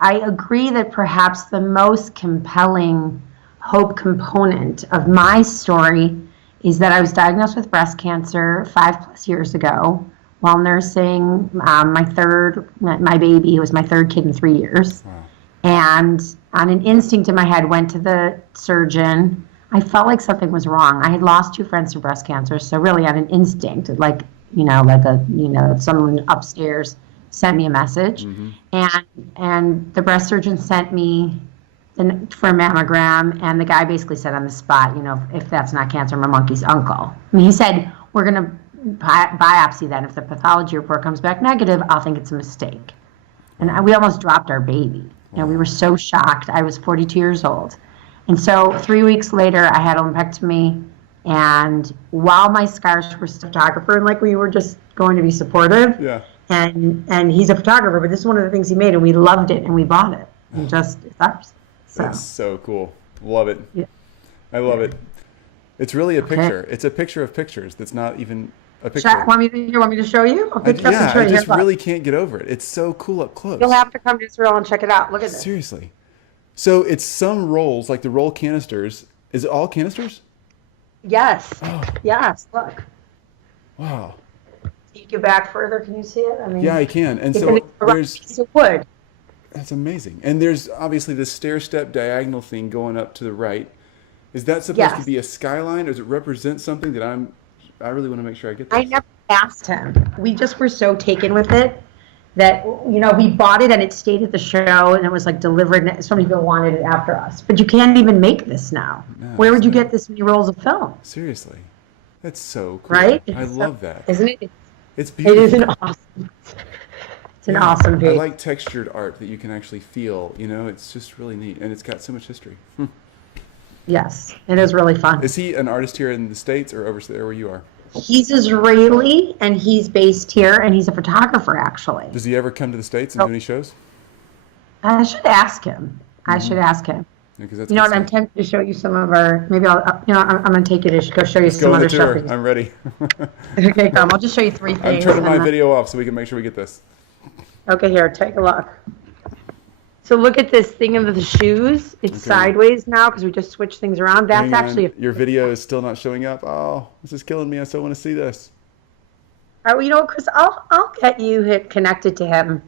I agree that perhaps the most compelling hope component of my story is that I was diagnosed with breast cancer 5+ years ago while nursing my baby, who was my third kid in 3 years. Wow. And on an instinct in my head, went to the surgeon. I felt like something was wrong. I had lost 2 friends to breast cancer, so really on an instinct, someone upstairs sent me a message. Mm-hmm. And the breast surgeon sent me for a mammogram, and the guy basically said on the spot, if that's not cancer, I'm a monkey's uncle. I mean, he said, we're going to biopsy then. If the pathology report comes back negative, I'll think it's a mistake. And we almost dropped our baby. We were so shocked. I was 42 years old. And so 3 weeks later, I had a lumpectomy. And while my scars were photographer, and we were just going to be supportive. Yeah. And he's a photographer, but this is one of the things he made, and we loved it, and we bought it. And it's ours. So. That's so cool. Love it. Yeah. I love it. It's really a picture. It's a picture of pictures. That's not even a picture. Want me to show you? I just really can't get over it. It's so cool up close. You'll have to come to Israel and check it out. Look at this. Seriously. So it's some rolls, like the roll canisters. Is it all canisters? Yes. Oh. Yes. Look. Wow. Take you back further. Can you see it? I mean, yeah, I can. And so there's piece of wood. That's amazing. And there's obviously this stair-step diagonal thing going up to the right. Is that supposed to be a skyline, or does it represent something that I really want to make sure I get this? I never asked him. We just were so taken with it that, we bought it and it stayed at the show and it was delivered, and so many people wanted it after us. But you can't even make this now. No, where would you get this many rolls of film? Seriously. That's so cool. Right? I love that. Isn't it? It's beautiful. It is an awesome. It's an awesome piece. I like textured art that you can actually feel. It's just really neat, and it's got so much history. Yes, it is really fun. Is he an artist here in the States or over there where you are? He's Israeli, and he's based here, and he's a photographer, actually. Does he ever come to the States and do any shows? I should ask him. Yeah, that's what? I'm tempted to show you some of our. Maybe I'm going to take you to go show you some other stuff. I'm ready. Okay, come. I'll just show you 3 things. I'm turning my video off so we can make sure we get this. Okay, here, take a look. So look at this thing of the shoes. It's sideways now because we just switched things around. That's actually your video is still not showing up. Oh, this is killing me. I still want to see this. Chris, I'll get you connected to him.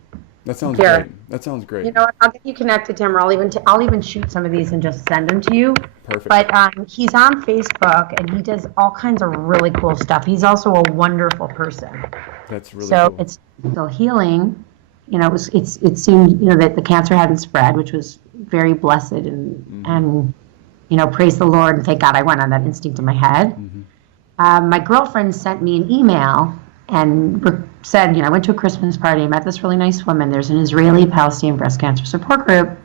That sounds Here. great. That sounds great. You know what? I'll get you connected to him, or I'll even shoot some of these and just send them to you. Perfect. But he's on Facebook, and he does all kinds of really cool stuff. He's also a wonderful person. That's really so cool. it's still healing. You know, it seemed, you know, that the cancer hadn't spread, which was very blessed, and you know, praise the Lord, and thank God I went on that instinct in my head. My girlfriend sent me an email and said, you know, I went to a Christmas party, I met this really nice woman. There's an Israeli Palestinian breast cancer support group.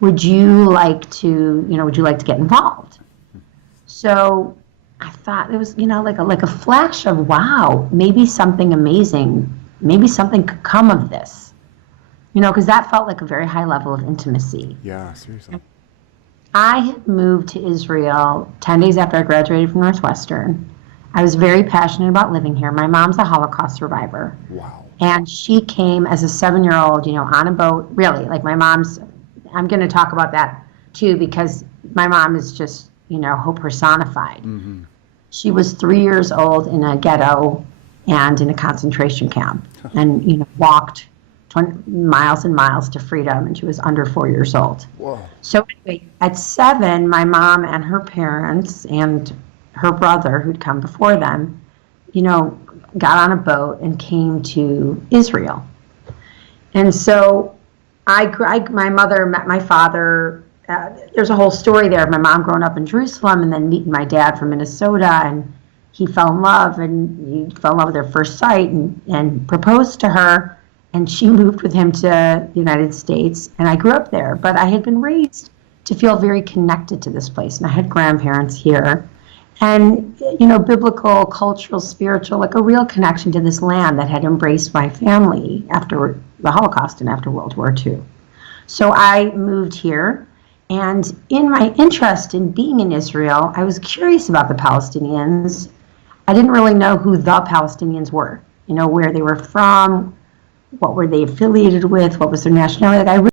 Would you like to get involved? So I thought it was, you know, like a flash of, wow, maybe something amazing, maybe something could come of this. You know, because that felt like a very high level of intimacy. Yeah, seriously. I had moved to Israel 10 days after I graduated from Northwestern. I was very passionate about living here. My mom's a Holocaust survivor. Wow. And she came as a 7-year-old, you know, on a boat, really, like my mom's, I'm going to talk about that too, because my mom is just, you know, hope personified. She was 3 years old in a ghetto and in a concentration camp, and, you know, walked 20 miles and miles to freedom, and she was under 4 years old. Whoa. So anyway, at 7, my mom and her parents and her brother, who'd come before them, you know, got on a boat and came to Israel. And so my mother met my father. There's a whole story there of my mom growing up in Jerusalem and then meeting my dad from Minnesota, and he fell in love with her first sight and proposed to her, and she moved with him to the United States, and I grew up there. But I had been raised to feel very connected to this place, and I had grandparents here. And, you know, biblical, cultural, spiritual, like a real connection to this land that had embraced my family after the Holocaust and after World War II. So I moved here, and in my interest in being in Israel, I was curious about the Palestinians. I didn't really know who the Palestinians were, you know, where they were from, what were they affiliated with, what was their nationality. Like,